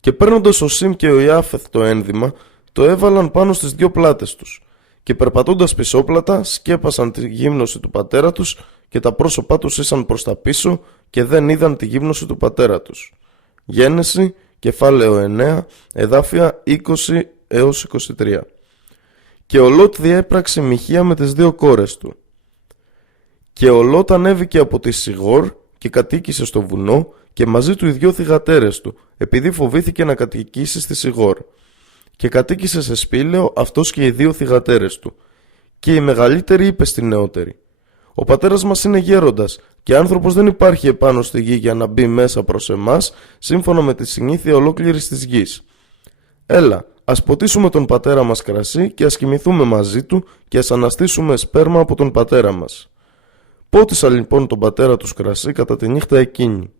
Και παίρνοντας ο Σιμ και ο Ιάφεθ το ένδυμα, το έβαλαν πάνω στις δύο πλάτες τους. Και περπατώντας πισόπλατα, σκέπασαν τη γύμνωση του πατέρα τους και τα πρόσωπά τους ήσαν προς τα πίσω και δεν είδαν τη γύμνωση του πατέρα τους. Γένεση, κεφάλαιο 9, εδάφια 20 έως 23. Και ο Λότ διέπραξε μοιχεία με τις δύο κόρες του. Και ο Λότ ανέβηκε από τη Σιγόρ και κατοίκησε στο βουνό και μαζί του οι 2 θυγατέρες του, επειδή φοβήθηκε να κατοικήσει στη Σιγόρ. Και κατοίκησε σε σπήλαιο αυτός και οι 2 θυγατέρες του. Και η μεγαλύτερη είπε στη νεότερη: «Ο πατέρας μας είναι γέροντας και άνθρωπος δεν υπάρχει επάνω στη γη για να μπει μέσα προς εμάς, σύμφωνα με τη συνήθεια ολόκληρης της γης. Έλα, ας ποτίσουμε τον πατέρα μας κρασί και ας κοιμηθούμε μαζί του και ας αναστήσουμε σπέρμα από τον πατέρα μας». Πότισαν λοιπόν τον πατέρα τους κρασί κατά τη νύχτα εκείνη.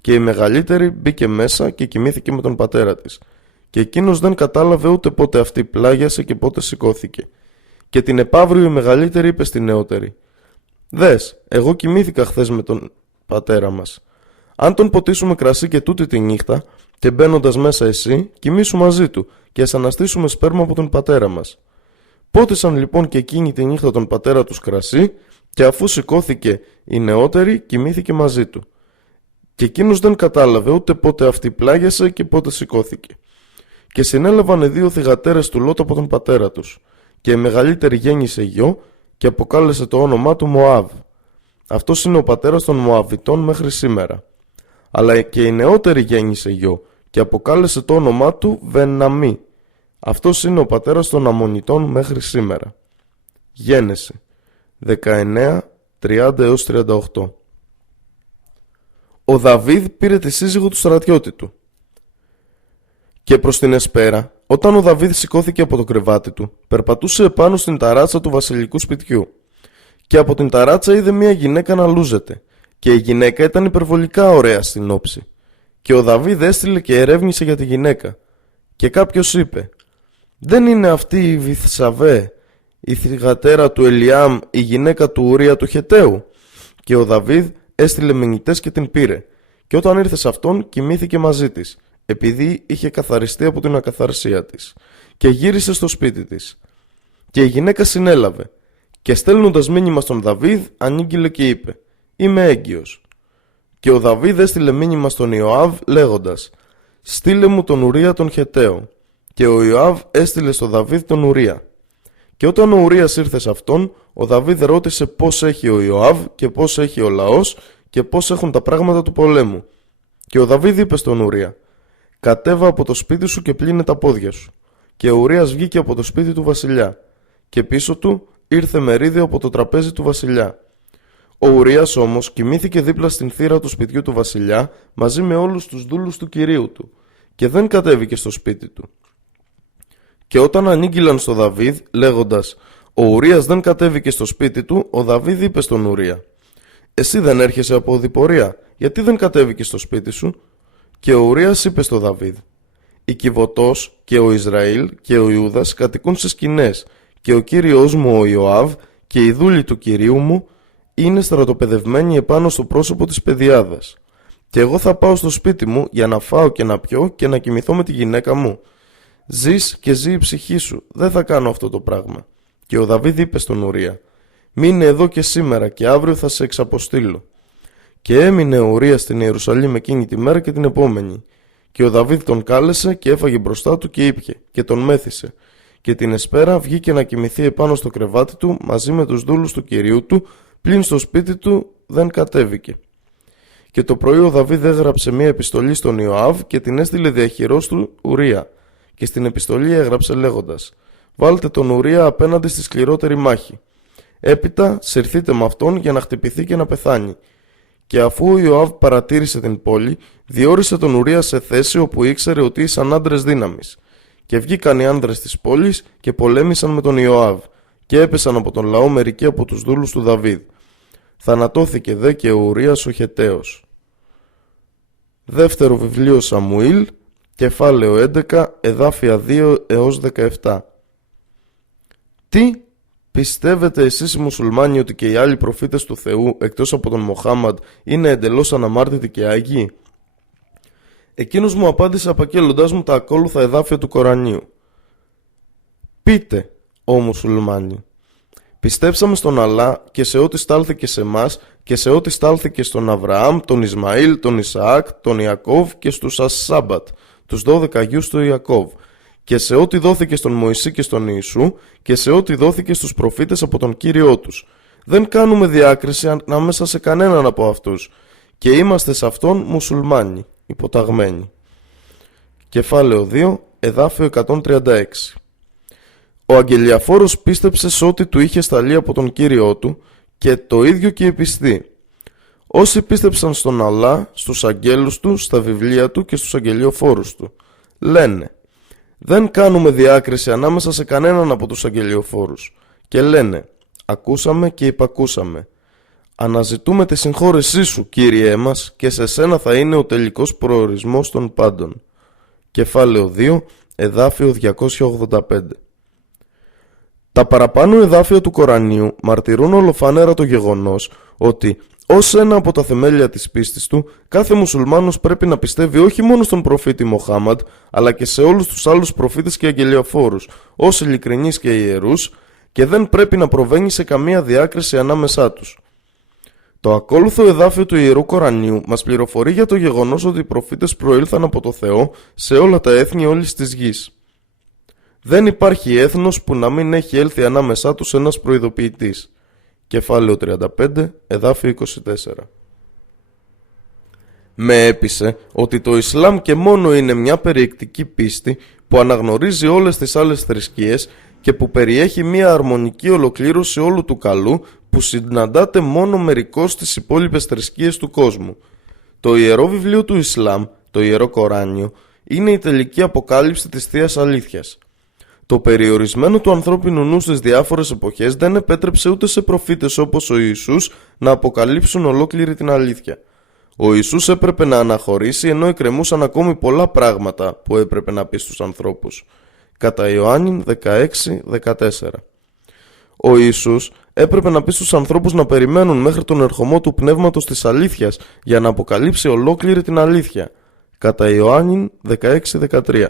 Και η μεγαλύτερη μπήκε μέσα και κοιμήθηκε με τον πατέρα της. Και εκείνος δεν κατάλαβε ούτε πότε αυτή πλάγιασε και πότε σηκώθηκε. Και την επαύριο η μεγαλύτερη είπε στη νεότερη: «Δες, εγώ κοιμήθηκα χθες με τον πατέρα μας. Αν τον ποτίσουμε κρασί και τούτη τη νύχτα, και μπαίνοντας μέσα εσύ, κοιμήσου μαζί του και ας αναστήσουμε σπέρμα από τον πατέρα μας». Πότισαν λοιπόν και εκείνη τη νύχτα τον πατέρα τους κρασί, και αφού σηκώθηκε η νεότερη, κοιμήθηκε μαζί του. Και εκείνος δεν κατάλαβε ούτε πότε αυτή πλάγιασε και πότε σηκώθηκε. Και συνέλαβαν οι 2 θυγατέρες του Λώτ από τον πατέρα τους. Και η μεγαλύτερη γέννησε γιο και αποκάλεσε το όνομά του Μωάβ. Αυτός είναι ο πατέρας των Μωαβιτών μέχρι σήμερα. Αλλά και η νεότερη γέννησε γιο και αποκάλεσε το όνομά του Βεναμί. Αυτός είναι ο πατέρας των Αμμονιτών μέχρι σήμερα. Γένεση 19, 30-38. Ο Δαβίδ πήρε τη σύζυγο του στρατιώτη του. Και προς την εσπέρα, όταν ο Δαβίδ σηκώθηκε από το κρεβάτι του, περπατούσε επάνω στην ταράτσα του βασιλικού σπιτιού. Και από την ταράτσα είδε μια γυναίκα να λούζεται, και η γυναίκα ήταν υπερβολικά ωραία στην όψη. Και ο Δαβίδ έστειλε και ερεύνησε για τη γυναίκα. Και κάποιος είπε: «Δεν είναι αυτή η Βηθσαβέ, η θυγατέρα του Ελιάμ, η γυναίκα του Ουρία του Χεταίου?» Και ο Δαβίδ έστειλε μηνυτές και την πήρε. Και όταν ήρθε σε αυτόν, κοιμήθηκε μαζί της, επειδή είχε καθαριστεί από την ακαθαρσία της, και γύρισε στο σπίτι της. Και η γυναίκα συνέλαβε, και στέλνοντας μήνυμα στον Δαβίδ, ανήγγειλε και είπε: «Είμαι έγκυος». Και ο Δαβίδ έστειλε μήνυμα στον Ιωάβ λέγοντας: «Στείλε μου τον Ουρία τον Χεταίο». Και ο Ιωάβ έστειλε στο Δαβίδ τον Ουρία. Και όταν ο Ουρίας ήρθε σε αυτόν, ο Δαβίδ ρώτησε πώς έχει ο Ιωάβ και πώς έχει ο λαός και πώς έχουν τα πράγματα του πολέμου. Και ο Δαβίδ είπε στον Ουρία: «Κατέβα από το σπίτι σου και πλύνε τα πόδια σου». Και ο Ουρίας βγήκε από το σπίτι του βασιλιά, και πίσω του ήρθε μερίδιο από το τραπέζι του βασιλιά. Ο Ουρίας όμως κοιμήθηκε δίπλα στην θύρα του σπιτιού του βασιλιά μαζί με όλους τους δούλους του κυρίου του, και δεν κατέβηκε στο σπίτι του. Και όταν ανήγγειλαν στο Δαβίδ λέγοντας: «Ο Ουρίας δεν κατέβηκε στο σπίτι του», ο Δαβίδ είπε στον Ουρία: «Εσύ δεν έρχεσαι από οδηπορία, γιατί δεν κατέβηκε στο σπίτι σου?» Και ο Ουρίας είπε στο Δαβίδ: «Η Κιβωτός και ο Ισραήλ και ο Ιούδας κατοικούν σε σκηνές, και ο κύριος μου ο Ιωάβ και οι δούλοι του κυρίου μου είναι στρατοπεδευμένοι επάνω στο πρόσωπο της πεδιάδας. Και εγώ θα πάω στο σπίτι μου για να φάω και να πιω και να κοιμηθώ με τη γυναίκα μου. Ζεις και ζει η ψυχή σου, δεν θα κάνω αυτό το πράγμα». Και ο Δαβίδ είπε στον Ουρία: «Μείνε εδώ και σήμερα και αύριο θα σε εξαποστείλω». Και έμεινε ο Ουρίας στην Ιερουσαλήμ εκείνη τη μέρα και την επόμενη. Και ο Δαβίδ τον κάλεσε και έφαγε μπροστά του και ήπιε και τον μέθησε. Και την εσπέρα βγήκε να κοιμηθεί επάνω στο κρεβάτι του μαζί με τους δούλους του κυρίου του, πλην στο σπίτι του δεν κατέβηκε. Και το πρωί ο Δαβίδ έγραψε μια επιστολή στον Ιωάβ και την έστειλε διαχειρός του Ουρία. Και στην επιστολή έγραψε λέγοντας: «Βάλτε τον Ουρία απέναντι στη σκληρότερη μάχη. Έπειτα συρθείτε με αυτόν για να χτυπηθεί και να πεθάνει». Και αφού ο Ιωάβ παρατήρησε την πόλη, διόρισε τον Ουρία σε θέση όπου ήξερε ότι ήσαν άντρες δύναμης. Και βγήκαν οι άντρες της πόλης και πολέμησαν με τον Ιωάβ, και έπεσαν από τον λαό μερικοί από τους δούλους του Δαβίδ. Θανατώθηκε δε και ο Ουρίας ο Χεταίος. Δεύτερο βιβλίο Σαμουήλ, κεφάλαιο 11, εδάφια 2 έως 17. Τι? Πιστεύετε εσείς οι μουσουλμάνοι ότι και οι άλλοι προφήτες του Θεού εκτός από τον Μοχάμαντ είναι εντελώς αναμάρτητοι και άγιοι? Εκείνος μου απάντησε απαγγέλλοντάς μου τα ακόλουθα εδάφια του Κορανίου. Πείτε, ó μουσουλμάνοι, πιστέψαμε στον Αλλά και σε ό,τι στάλθηκε σε μας και σε ό,τι στάλθηκε στον Αβραάμ, τον Ισμαήλ, τον Ισαάκ, τον Ιακώβ και στους Ασσάμπατ, τους 12 γιους του Ιακώβ, και σε ό,τι δόθηκε στον Μωυσή και στον Ιησού και σε ό,τι δόθηκε στους προφήτες από τον Κύριό τους. Δεν κάνουμε διάκριση ανάμεσα σε κανέναν από αυτούς και είμαστε σε αυτόν μουσουλμάνοι, υποταγμένοι. Κεφάλαιο 2, εδάφιο 136. Ο αγγελιαφόρος πίστεψε σε ό,τι του είχε σταλεί από τον Κύριό του και το ίδιο και οι πιστοί. Όσοι πίστεψαν στον Αλλά, στους αγγέλους του, στα βιβλία του και στους αγγελιοφόρους του. Λένε, δεν κάνουμε διάκριση ανάμεσα σε κανέναν από τους αγγελιοφόρους. Και λένε, ακούσαμε και υπακούσαμε. Αναζητούμε τη συγχώρεσή σου, Κύριέ μας, και σε σένα θα είναι ο τελικός προορισμός των πάντων. Κεφάλαιο 2, εδάφιο 285. Τα παραπάνω εδάφια του Κορανίου μαρτυρούν ολοφάνερα το γεγονός ότι ως ένα από τα θεμέλια της πίστης του, κάθε μουσουλμάνος πρέπει να πιστεύει όχι μόνο στον προφήτη Μοχάμαντ, αλλά και σε όλους τους άλλους προφήτες και αγγελιοφόρους, ως ειλικρινείς και ιερούς, και δεν πρέπει να προβαίνει σε καμία διάκριση ανάμεσά τους. Το ακόλουθο εδάφιο του Ιερού Κορανίου μας πληροφορεί για το γεγονός ότι οι προφήτες προήλθαν από το Θεό σε όλα τα έθνη όλης της γης. Δεν υπάρχει έθνος που να μην έχει έλθει ανάμεσά τους ένας προειδοποιητής. Κεφάλαιο 35, εδάφιο 24. Με έπεισε ότι το Ισλάμ και μόνο είναι μια περιεκτική πίστη που αναγνωρίζει όλες τις άλλες θρησκείες και που περιέχει μια αρμονική ολοκλήρωση όλου του καλού που συναντάται μόνο μερικώς στις υπόλοιπες θρησκείες του κόσμου. Το Ιερό Βιβλίο του Ισλάμ, το Ιερό Κοράνιο, είναι η τελική αποκάλυψη της Θείας Αλήθειας. Το περιορισμένο του ανθρώπινου νου στις διάφορες εποχές δεν επέτρεψε ούτε σε προφήτες όπως ο Ιησούς να αποκαλύψουν ολόκληρη την αλήθεια. Ο Ιησούς έπρεπε να αναχωρήσει ενώ εκκρεμούσαν ακόμη πολλά πράγματα που έπρεπε να πει στους ανθρώπους. Κατά Ιωάννην 16-14. Ο Ιησούς έπρεπε να πει στους ανθρώπους να περιμένουν μέχρι τον ερχομό του Πνεύματος της Αλήθειας για να αποκαλύψει ολόκληρη την αλήθεια. Κατά Ιωάννην 16-13.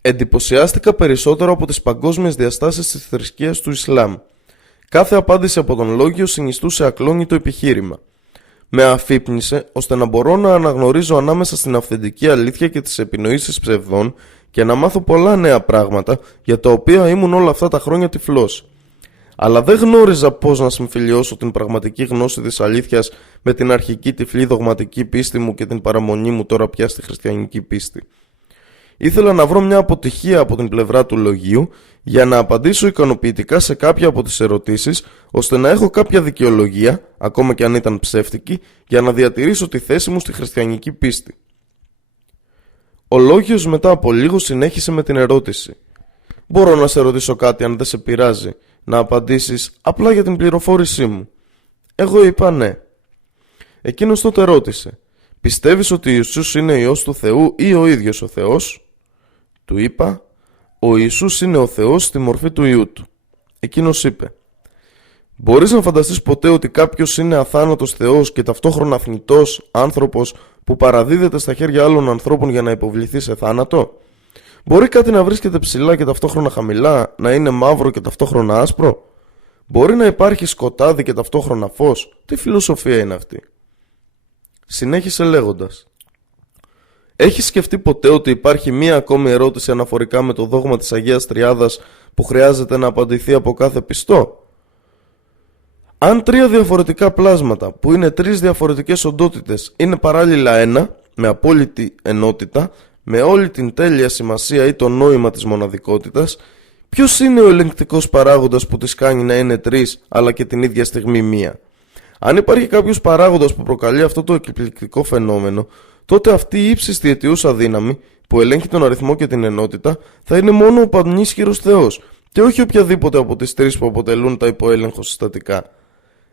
Εντυπωσιάστηκα περισσότερο από τις παγκόσμιες διαστάσεις της θρησκείας του Ισλάμ. Κάθε απάντηση από τον Λόγιο συνιστούσε ακλόνητο επιχείρημα. Με αφύπνισε ώστε να μπορώ να αναγνωρίζω ανάμεσα στην αυθεντική αλήθεια και τις επινοήσεις ψευδών και να μάθω πολλά νέα πράγματα για τα οποία ήμουν όλα αυτά τα χρόνια τυφλός. Αλλά δεν γνώριζα πώς να συμφιλιώσω την πραγματική γνώση της αλήθειας με την αρχική τυφλή δογματική πίστη μου και την παραμονή μου τώρα πια στη χριστιανική πίστη. Ήθελα να βρω μια αποτυχία από την πλευρά του λογίου για να απαντήσω ικανοποιητικά σε κάποια από τις ερωτήσεις, ώστε να έχω κάποια δικαιολογία, ακόμα και αν ήταν ψεύτικη, για να διατηρήσω τη θέση μου στη χριστιανική πίστη. Ο Λόγιος μετά από λίγο συνέχισε με την ερώτηση. «Μπορώ να σε ρωτήσω κάτι αν δεν σε πειράζει, να απαντήσεις απλά για την πληροφόρησή μου?» Εγώ είπα ναι. Εκείνος τότε ρώτησε. «Πιστεύεις ότι ο Ιησούς είναι Υιός του Θεού ή ο ίδιος ο Θεός?» Του είπα, «Ο Ιησούς είναι ο Θεός στη μορφή του Υιού του». Εκείνος είπε, «Μπορείς να φανταστείς ποτέ ότι κάποιος είναι αθάνατος Θεός και ταυτόχρονα θνητός άνθρωπος που παραδίδεται στα χέρια άλλων ανθρώπων για να υποβληθεί σε θάνατο? Μπορεί κάτι να βρίσκεται ψηλά και ταυτόχρονα χαμηλά, να είναι μαύρο και ταυτόχρονα άσπρο? Μπορεί να υπάρχει σκοτάδι και ταυτόχρονα φως? Τι φιλοσοφία είναι αυτή?» Συνέχισε λέγοντας, «Έχεις σκεφτεί ποτέ ότι υπάρχει μία ακόμη ερώτηση αναφορικά με το δόγμα της Αγίας Τριάδας που χρειάζεται να απαντηθεί από κάθε πιστό? Αν τρία διαφορετικά πλάσματα που είναι τρεις διαφορετικές οντότητες είναι παράλληλα ένα, με απόλυτη ενότητα, με όλη την τέλεια σημασία ή το νόημα της μοναδικότητας, ποιος είναι ο ελεγκτικός παράγοντας που τις κάνει να είναι τρεις αλλά και την ίδια στιγμή μία? Αν υπάρχει κάποιος παράγοντας που προκαλεί αυτό το εκπληκτικό φαινόμενο, τότε αυτή η ύψιστη αιτιούσα δύναμη που ελέγχει τον αριθμό και την ενότητα θα είναι μόνο ο πανίσχυρος Θεός και όχι οποιαδήποτε από τις τρεις που αποτελούν τα υποέλεγχο συστατικά.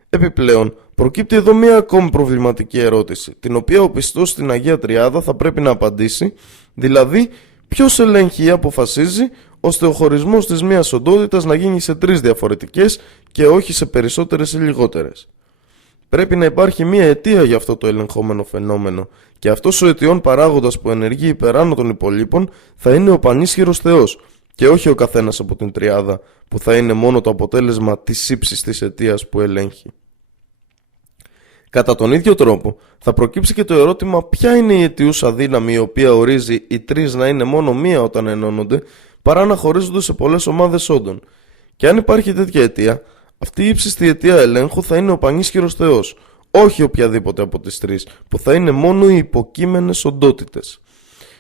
Επιπλέον, προκύπτει εδώ μία ακόμη προβληματική ερώτηση, την οποία ο πιστός στην Αγία Τριάδα θα πρέπει να απαντήσει, δηλαδή ποιος ελέγχει ή αποφασίζει ώστε ο χωρισμός της μίας οντότητας να γίνει σε τρεις διαφορετικές και όχι σε περισσότερες ή λιγότερες. Πρέπει να υπάρχει μία αιτία για αυτό το ελεγχόμενο φαινόμενο και αυτός ο αιτιών παράγοντας που ενεργεί υπεράνω των υπολείπων θα είναι ο πανίσχυρος Θεός και όχι ο καθένας από την τριάδα που θα είναι μόνο το αποτέλεσμα της ύψιστης αιτίας που ελέγχει. Κατά τον ίδιο τρόπο θα προκύψει και το ερώτημα ποια είναι η αιτιούσα δύναμη η οποία ορίζει οι τρεις να είναι μόνο μία όταν ενώνονται παρά να χωρίζονται σε πολλές ομάδες όντων. Και αν υπάρχει τέτοια αιτία, αυτή η ύψιστη αιτία ελέγχου θα είναι ο πανίσχυρος Θεός, όχι οποιαδήποτε από τις τρεις, που θα είναι μόνο οι υποκείμενες οντότητες.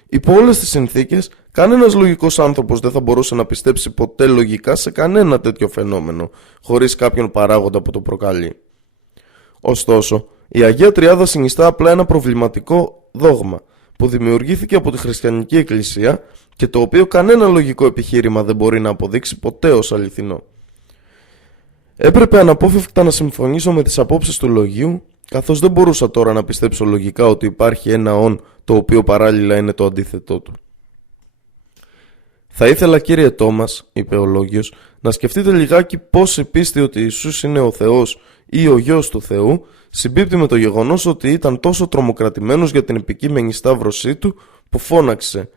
Υπό όλες τις συνθήκες, κανένας λογικός άνθρωπος δεν θα μπορούσε να πιστέψει ποτέ λογικά σε κανένα τέτοιο φαινόμενο, χωρίς κάποιον παράγοντα που το προκαλεί. Ωστόσο, η Αγία Τριάδα συνιστά απλά ένα προβληματικό δόγμα, που δημιουργήθηκε από τη Χριστιανική Εκκλησία και το οποίο κανένα λογικό επιχείρημα δεν μπορεί να αποδείξει ποτέ ως αληθινό. Έπρεπε αναπόφευκτα να συμφωνήσω με τις απόψεις του λογίου, καθώς δεν μπορούσα τώρα να πιστέψω λογικά ότι υπάρχει ένα «ον» το οποίο παράλληλα είναι το αντίθετό του. «Θα ήθελα, κύριε Τόμας», είπε ο Λόγιος, «να σκεφτείτε λιγάκι πώς η πίστη ότι Ιησούς είναι ο Θεός ή ο Γιος του Θεού συμπίπτει με το γεγονός ότι ήταν τόσο τρομοκρατημένος για την επικείμενη σταύρωσή του που φώναξε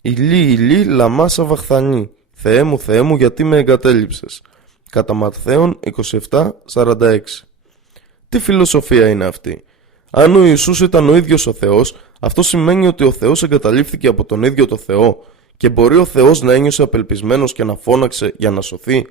«Ηλί, ηλί, λαμά σαβαχθανή, Θεέ μου, γιατί με εγκατέλειψες». Κατά Ματθαίον 27:46. Τι φιλοσοφία είναι αυτή? Αν ο Ιησούς ήταν ο ίδιος ο Θεός, αυτό σημαίνει ότι ο Θεός εγκαταλείφθηκε από τον ίδιο το Θεό και μπορεί ο Θεός να ένιωσε απελπισμένος και να φώναξε για να σωθεί?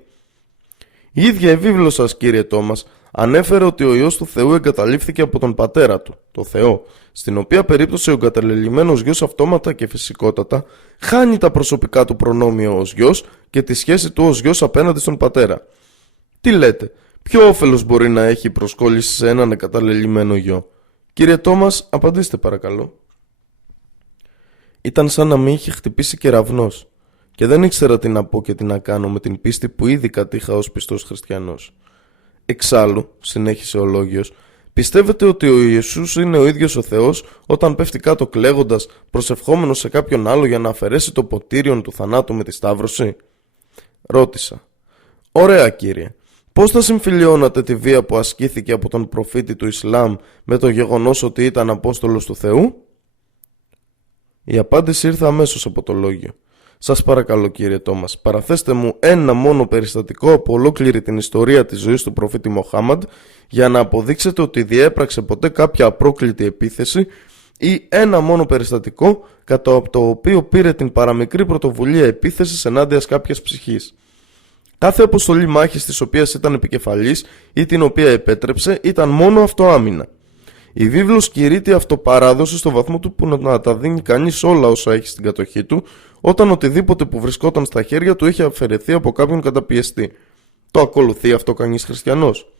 Η ίδια η βίβλος σας, κύριε Τόμας, ανέφερε ότι ο Υιός του Θεού εγκαταλείφθηκε από τον Πατέρα του, το Θεό, στην οποία περίπτωση ο εγκαταλελειμμένος Γιος αυτόματα και φυσικότατα χάνει τα προσωπικά του προνόμια ως Γιος και τη σχέση του ως Γιος απέναντι στον Πατέρα. Τι λέτε, ποιο όφελος μπορεί να έχει η προσκόλληση σε έναν εγκαταλελειμμένο Γιο? Κύριε Τόμας, απαντήστε παρακαλώ. Ήταν σαν να με είχε χτυπήσει κεραυνός και δεν ήξερα τι να πω και τι να κάνω με την πίστη που ήδη κατήχα ως πιστός χριστιανός. Εξάλλου, συνέχισε ο Λόγιος, πιστεύετε ότι ο Ιησούς είναι ο ίδιος ο Θεός όταν πέφτει κάτω κλαίγοντας, προσευχόμενος σε κάποιον άλλο για να αφαιρέσει το ποτήριον του θανάτου με τη σταύρωση? Ρώτησα. Ωραία, κύριε. Πώς θα συμφιλιώνατε τη βία που ασκήθηκε από τον προφήτη του Ισλάμ με το γεγονός ότι ήταν Απόστολος του Θεού? Η απάντηση ήρθε αμέσως από το Λόγιο. Σας παρακαλώ, κύριε Τόμας, παραθέστε μου ένα μόνο περιστατικό από ολόκληρη την ιστορία της ζωής του προφήτη Μοχάμαντ για να αποδείξετε ότι διέπραξε ποτέ κάποια απρόκλητη επίθεση ή ένα μόνο περιστατικό κατά το οποίο πήρε την παραμικρή πρωτοβουλία επίθεσης ενάντια κάποιας ψυχής. Κάθε αποστολή μάχης της οποίας ήταν επικεφαλής ή την οποία επέτρεψε ήταν μόνο αυτοάμυνα. Η βίβλος κηρύττει αυτοπαράδοση στο βαθμό του που να τα δίνει κανείς όλα όσα έχει στην κατοχή του, όταν οτιδήποτε που βρισκόταν στα χέρια του είχε αφαιρεθεί από κάποιον καταπιεστή. Το ακολουθεί αυτό κανείς χριστιανός?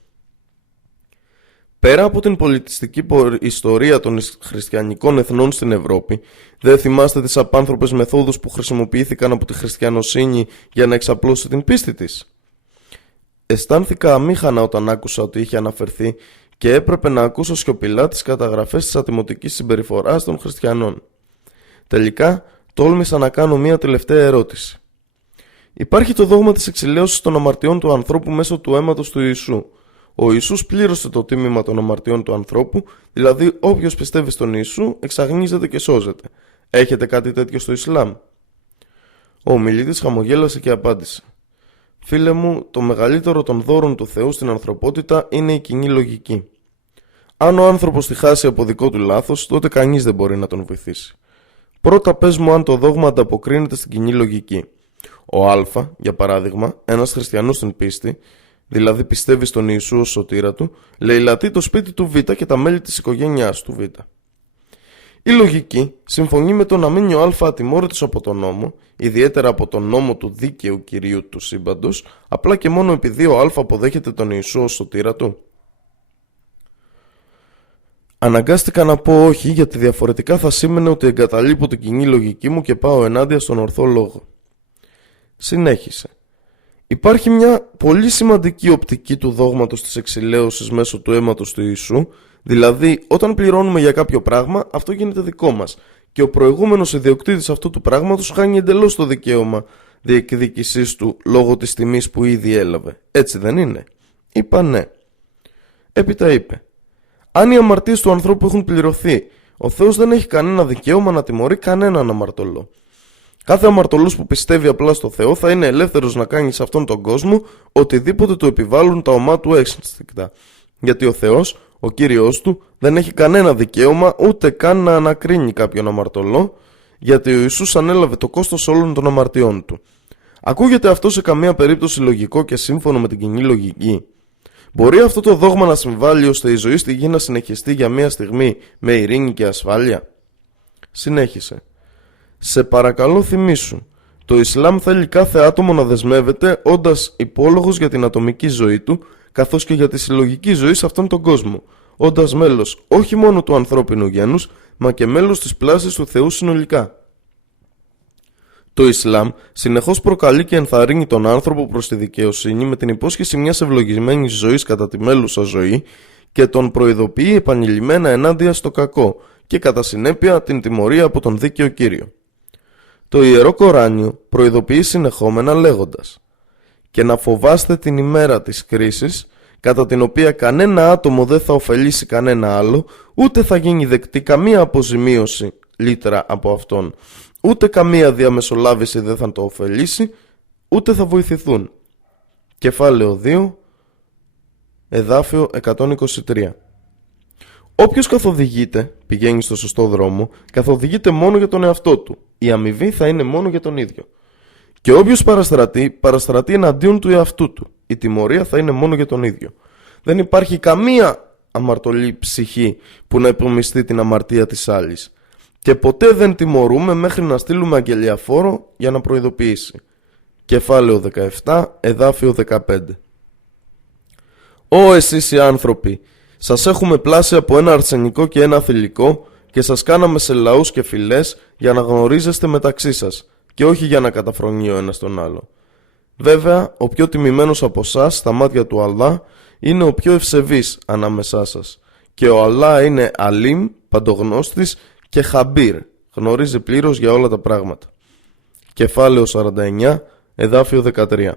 Πέρα από την πολιτιστική ιστορία των χριστιανικών εθνών στην Ευρώπη, δεν θυμάστε τις απάνθρωπες μεθόδους που χρησιμοποιήθηκαν από τη χριστιανοσύνη για να εξαπλώσει την πίστη της? Αισθάνθηκα αμήχανα όταν άκουσα ότι είχε αναφερθεί και έπρεπε να ακούσω σιωπηλά τις καταγραφές της ατιμωτικής συμπεριφοράς των χριστιανών. Τελικά, τόλμησα να κάνω μία τελευταία ερώτηση. Υπάρχει το δόγμα της εξηλαίωσης των αμαρτιών του ανθρώπου μέσω του αίματος του Ιησού. Ο Ιησούς πλήρωσε το τίμημα των αμαρτιών του ανθρώπου, δηλαδή όποιος πιστεύει στον Ιησού εξαγνίζεται και σώζεται. Έχετε κάτι τέτοιο στο Ισλάμ? Ο ομιλητής χαμογέλασε και απάντησε. Φίλε μου, το μεγαλύτερο των δώρων του Θεού στην ανθρωπότητα είναι η κοινή λογική. Αν ο άνθρωπος τη χάσει από δικό του λάθος, τότε κανείς δεν μπορεί να τον βοηθήσει. Πρώτα πες μου αν το δόγμα ανταποκρίνεται στην κοινή λογική. Ο Α, για παράδειγμα, ένας χριστιανός στην πίστη, δηλαδή πιστεύει στον Ιησού ως σωτήρα του, λαιλατεί το σπίτι του Β και τα μέλη της οικογένειάς του Β. Η λογική συμφωνεί με το να μείνει ο Α ατιμόρυτος από τον νόμο, ιδιαίτερα από τον νόμο του δίκαιου κυρίου του σύμπαντος, απλά και μόνο επειδή ο Α αποδέχεται τον Ιησού ως σωτήρα του. Αναγκάστηκα να πω όχι, γιατί διαφορετικά θα σήμαινε ότι εγκαταλείπω την κοινή λογική μου και πάω ενάντια στον ορθό λόγο. Συνέχισε. Υπάρχει μια πολύ σημαντική οπτική του δόγματος της εξηλαίωσης μέσω του αίματος του Ιησού, δηλαδή όταν πληρώνουμε για κάποιο πράγμα αυτό γίνεται δικό μας και ο προηγούμενος ιδιοκτήτης αυτού του πράγματος χάνει εντελώς το δικαίωμα διεκδίκησής του λόγω της τιμής που ήδη έλαβε. Έτσι δεν είναι? Είπα ναι. Έπειτα είπε. Αν οι αμαρτίες του ανθρώπου έχουν πληρωθεί, ο Θεός δεν έχει κανένα δικαίωμα να τιμωρεί κανέναν αμαρτωλό. Κάθε αμαρτωλός που πιστεύει απλά στο Θεό θα είναι ελεύθερος να κάνει σε αυτόν τον κόσμο οτιδήποτε του επιβάλλουν τα ομά του ένστικτα. Γιατί ο Θεός, ο Κύριος του, δεν έχει κανένα δικαίωμα ούτε καν να ανακρίνει κάποιον αμαρτωλό, γιατί ο Ιησούς ανέλαβε το κόστος όλων των αμαρτιών του. Ακούγεται αυτό σε καμία περίπτωση λογικό και σύμφωνο με την κοινή λογική? Μπορεί αυτό το δόγμα να συμβάλλει ώστε η ζωή στη γη να συνεχιστεί για μία στιγμή με ειρήνη και ασφάλεια? Συνέχισε. Σε παρακαλώ θυμήσου, το Ισλάμ θέλει κάθε άτομο να δεσμεύεται όντας υπόλογος για την ατομική ζωή του, καθώς και για τη συλλογική ζωή σε αυτόν τον κόσμο, όντας μέλος όχι μόνο του ανθρώπινου γένους, μα και μέλος της πλάσης του Θεού συνολικά. Το Ισλάμ συνεχώς προκαλεί και ενθαρρύνει τον άνθρωπο προς τη δικαιοσύνη με την υπόσχεση μιας ευλογισμένης ζωής κατά τη μέλουσα ζωή και τον προειδοποιεί επανειλημμένα ενάντια στο κακό και κατά συνέπεια την τιμωρία από τον δίκαιο Κύριο. Το Ιερό Κοράνιο προειδοποιεί συνεχόμενα λέγοντας «Και να φοβάστε την ημέρα της κρίσης, κατά την οποία κανένα άτομο δεν θα ωφελήσει κανένα άλλο, ούτε θα γίνει δεκτή καμία αποζημίωση λύτρα από αυτόν, ούτε καμία διαμεσολάβηση δεν θα το ωφελήσει, ούτε θα βοηθηθούν». Κεφάλαιο 2, εδάφιο 123. Όποιος καθοδηγείται, πηγαίνει στο σωστό δρόμο, καθοδηγείται μόνο για τον εαυτό του. Η αμοιβή θα είναι μόνο για τον ίδιο. Και όποιος παραστρατεί εναντίον του εαυτού του. Η τιμωρία θα είναι μόνο για τον ίδιο. Δεν υπάρχει καμία αμαρτωλή ψυχή που να υπομειστεί την αμαρτία της άλλης. Και ποτέ δεν τιμωρούμε μέχρι να στείλουμε αγγελιαφόρο για να προειδοποιήσει. Κεφάλαιο 17, εδάφιο 15. Ω εσείς οι άνθρωποι, σας έχουμε πλάσει από ένα αρσενικό και ένα θηλυκό και σας κάναμε σε λαούς και φυλές για να γνωρίζεστε μεταξύ σας και όχι για να καταφρονεί ο ένας τον άλλο. Βέβαια, ο πιο τιμημένος από εσάς στα μάτια του Αλλά είναι ο πιο ευσεβής ανάμεσά σας και ο Αλλά είναι Αλίμ, παντογνώστης και Χαμπίρ, γνωρίζει πλήρως για όλα τα πράγματα. Κεφάλαιο 49, εδάφιο 13.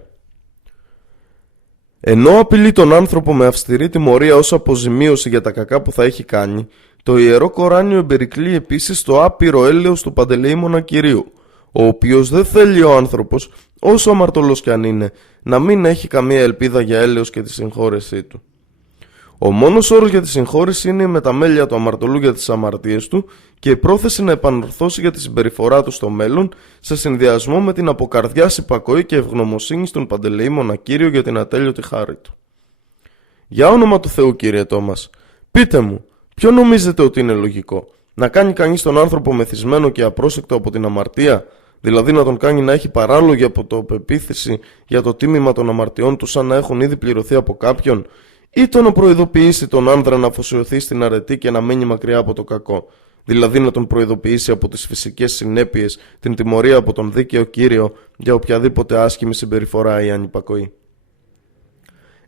Ενώ απειλεί τον άνθρωπο με αυστηρή τιμωρία ως αποζημίωση για τα κακά που θα έχει κάνει, το Ιερό Κοράνιο εμπερικλεί επίσης το άπειρο έλεος του Παντελεήμονα Κυρίου, ο οποίος δεν θέλει ο άνθρωπος, όσο αμαρτωλός κι αν είναι, να μην έχει καμία ελπίδα για έλεος και τη συγχώρεσή του. Ο μόνος όρος για τη συγχώρεση είναι η μεταμέλεια του αμαρτωλού για τις αμαρτίες του και η πρόθεση να επανορθώσει για τη συμπεριφορά του στο μέλλον, σε συνδυασμό με την αποκαρδιάς υπακοή και ευγνωμοσύνη στον Παντελεήμονα Κύριο για την ατέλειωτη χάρη του. Για όνομα του Θεού, κύριε Τόμας, πείτε μου, ποιο νομίζετε ότι είναι λογικό? Να κάνει κανείς τον άνθρωπο μεθυσμένο και απρόσεκτο από την αμαρτία, δηλαδή να τον κάνει να έχει παράλογη από το πεποίθηση για το τίμημα των αμαρτιών του σαν να έχουν ήδη πληρωθεί από κάποιον, ή το να προειδοποιήσει τον άνδρα να αφοσιωθεί στην αρετή και να μένει μακριά από το κακό, δηλαδή να τον προειδοποιήσει από τις φυσικές συνέπειες, την τιμωρία από τον δίκαιο Κύριο για οποιαδήποτε άσχημη συμπεριφορά ή ανυπακοή.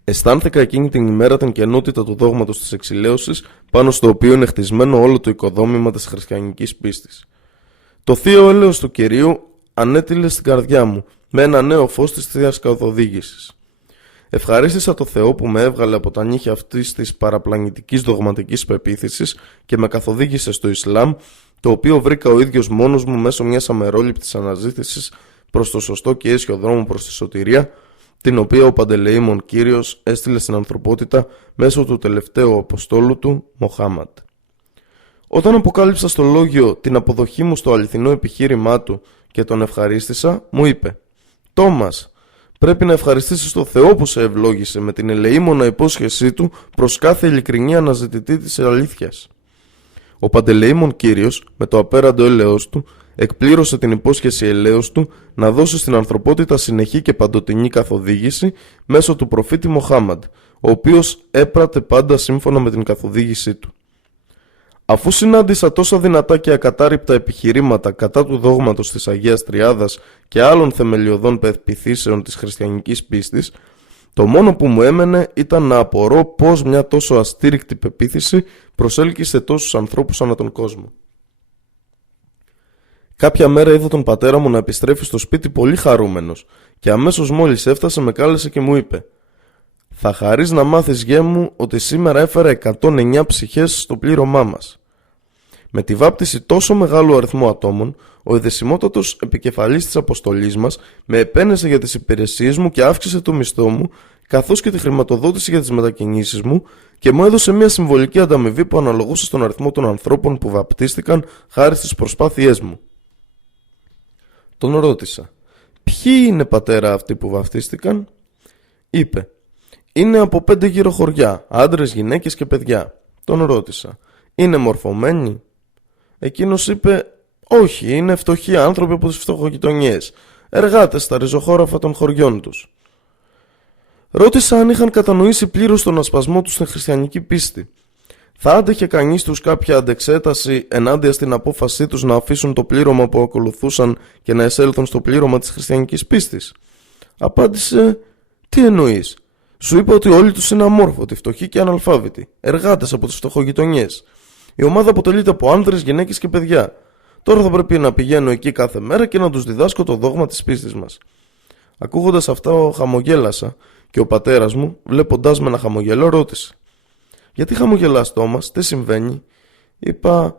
Αισθάνθηκα εκείνη την ημέρα την κενότητα του δόγματος της εξηλαίωσης, πάνω στο οποίο είναι χτισμένο όλο το οικοδόμημα της χριστιανικής πίστης. Το θείο έλεος του Κυρίου ανέτειλε στην καρδιά μου με ένα νέο φως της Θείας καθοδήγησης. Ευχαρίστησα το Θεό που με έβγαλε από τα νύχια αυτής της παραπλανητικής δογματικής πεποίθησης και με καθοδήγησε στο Ισλάμ, το οποίο βρήκα ο ίδιος μόνος μου μέσω μιας αμερόληπτης αναζήτησης προς το σωστό και ίσιο δρόμο προς τη σωτηρία, την οποία ο Παντελεήμων Κύριος έστειλε στην ανθρωπότητα μέσω του τελευταίου Αποστόλου του, Μοχάμαντ. Όταν αποκάλυψα στο λόγιο την αποδοχή μου στο αληθινό επιχείρημά του και τον ευχαρίστησα, μου είπε «Τόμας, πρέπει να ευχαριστήσεις τον Θεό που σε ευλόγησε με την ελεήμονα υπόσχεσή του προς κάθε ειλικρινή αναζητητή της αλήθειας». Ο Παντελεήμων Κύριος, με το απέραντο έλεος του, εκπλήρωσε την υπόσχεση ελέος του να δώσει στην ανθρωπότητα συνεχή και παντοτινή καθοδήγηση μέσω του προφήτη Μοχάμαντ, ο οποίος έπρατε πάντα σύμφωνα με την καθοδήγησή του. Αφού συνάντησα τόσα δυνατά και ακατάρρυπτα επιχειρήματα κατά του δόγματος της Αγίας Τριάδας και άλλων θεμελιωδών πεποιθήσεων της χριστιανικής πίστης, το μόνο που μου έμενε ήταν να απορώ πως μια τόσο αστήρικτη πεποίθηση προσέλκυσε τόσους ανθρώπους ανά τον κόσμο. Κάποια μέρα είδα τον πατέρα μου να επιστρέφει στο σπίτι πολύ χαρούμενος και αμέσως μόλις έφτασε με κάλεσε και μου είπε «Θα χαρείς να μάθεις, γέ μου, ότι σήμερα έφερα 109 ψυχές στο πλήρωμά μας». Με τη βάπτιση τόσο μεγάλου αριθμού ατόμων, ο εδεσιμότατος επικεφαλής της αποστολής μας με επένεσε για τις υπηρεσίες μου και αύξησε το μισθό μου, καθώς και τη χρηματοδότηση για τις μετακινήσεις μου και μου έδωσε μια συμβολική ανταμοιβή που αναλογούσε στον αριθμό των ανθρώπων που βαπτίστηκαν χάρη στις προσπάθειές μου. Τον ρώτησα «Ποιοι είναι, πατέρα, αυτοί που βαπτίστηκαν?» Είπε Είναι από 5 γύρω χωριά, άντρες, γυναίκες και παιδιά. Τον ρώτησα. Είναι μορφωμένοι? Εκείνος είπε, όχι, είναι φτωχοί άνθρωποι από τις φτωχογειτονιές, εργάτες στα ριζοχώραφα των χωριών τους. Ρώτησα αν είχαν κατανοήσει πλήρως τον ασπασμό τους στην χριστιανική πίστη. Θα άντεχε κανείς τους κάποια αντεξέταση ενάντια στην απόφασή τους να αφήσουν το πλήρωμα που ακολουθούσαν και να εισέλθουν στο πλήρωμα της χριστιανικής πίστης? Απάντησε, τι εννοείς? Σου είπα ότι όλοι τους είναι αμόρφωτοι, φτωχοί και αναλφάβητοι, εργάτες από τις φτωχογειτονιές. Η ομάδα αποτελείται από άνδρες, γυναίκες και παιδιά. Τώρα θα πρέπει να πηγαίνω εκεί κάθε μέρα και να τους διδάσκω το δόγμα της πίστης μας. Ακούγοντας αυτά, χαμογέλασα και ο πατέρας μου, βλέποντάς με να χαμογελώ, ρώτησε: γιατί χαμογελάς, Τόμας, τι συμβαίνει? Είπα: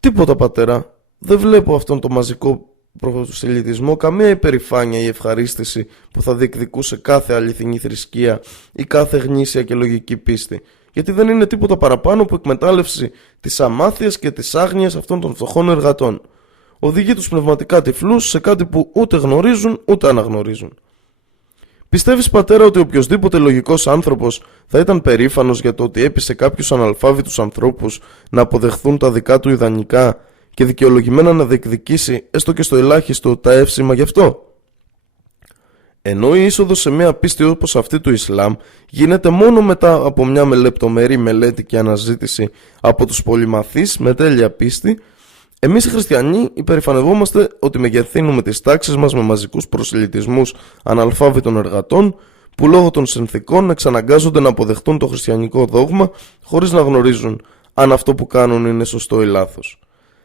τίποτα, πατέρα. Δεν βλέπω αυτόν τον μαζικό προσελητισμό καμία υπερηφάνεια ή ευχαρίστηση που θα διεκδικούσε κάθε αληθινή θρησκεία ή κάθε γνήσια και λογική πίστη, γιατί δεν είναι τίποτα παραπάνω από εκμετάλλευση της αμάθειας και της άγνοιας αυτών των φτωχών εργατών. Οδηγεί τους πνευματικά τυφλούς σε κάτι που ούτε γνωρίζουν ούτε αναγνωρίζουν. Πιστεύεις, πατέρα, ότι οποιοσδήποτε λογικός άνθρωπος θα ήταν περήφανος για το ότι έπεισε κάποιους αναλφάβητους ανθρώπους να αποδεχθούν τα δικά του ιδανικά και δικαιολογημένα να διεκδικήσει έστω και στο ελάχιστο τα εύσημα γι' αυτό? Ενώ η είσοδος σε μια πίστη όπως αυτή του Ισλάμ γίνεται μόνο μετά από μια λεπτομερή μελέτη και αναζήτηση από τους πολυμαθείς με τέλεια πίστη, εμείς οι χριστιανοί υπερηφανευόμαστε ότι μεγεθύνουμε τις τάξεις μας με μαζικούς προσελητισμούς αναλφάβητων εργατών που λόγω των συνθηκών εξαναγκάζονται να αποδεχτούν το χριστιανικό δόγμα χωρίς να γνωρίζουν αν αυτό που κάνουν είναι σωστό ή λάθος.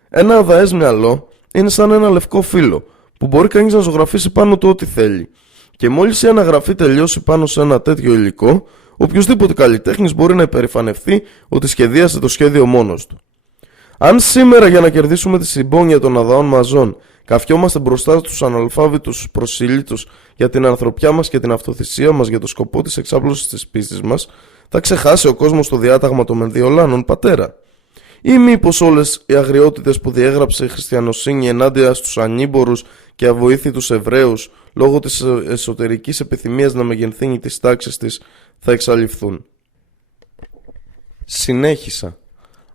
Ένα αδαές μυαλό είναι σαν ένα λευκό φύλλο που μπορεί κανείς να ζωγραφίσει πάνω του ό,τι θέλει, και μόλις η αναγραφή τελειώσει πάνω σε ένα τέτοιο υλικό, οποιοσδήποτε καλλιτέχνης μπορεί να υπερηφανευτεί ότι σχεδίασε το σχέδιο μόνος του. Αν σήμερα, για να κερδίσουμε τη συμπόνια των αδαών μαζών, καφιόμαστε μπροστά στους αναλφάβητους προσήλυτους για την ανθρωπιά μας και την αυτοθυσία μας για το σκοπό της εξάπλωσης της πίστης μας, θα ξεχάσει ο κόσμος το διάταγμα των Μενδιολάνων, πατέρα? Ή μήπως όλες οι αγριότητες που διέγραψε η χριστιανοσύνη ενάντια στους ανήμπορους και αβοήθητους Εβραίους λόγω της εσωτερικής επιθυμίας να μεγενθύνει τις τάξεις της θα εξαλειφθούν? Συνέχισα.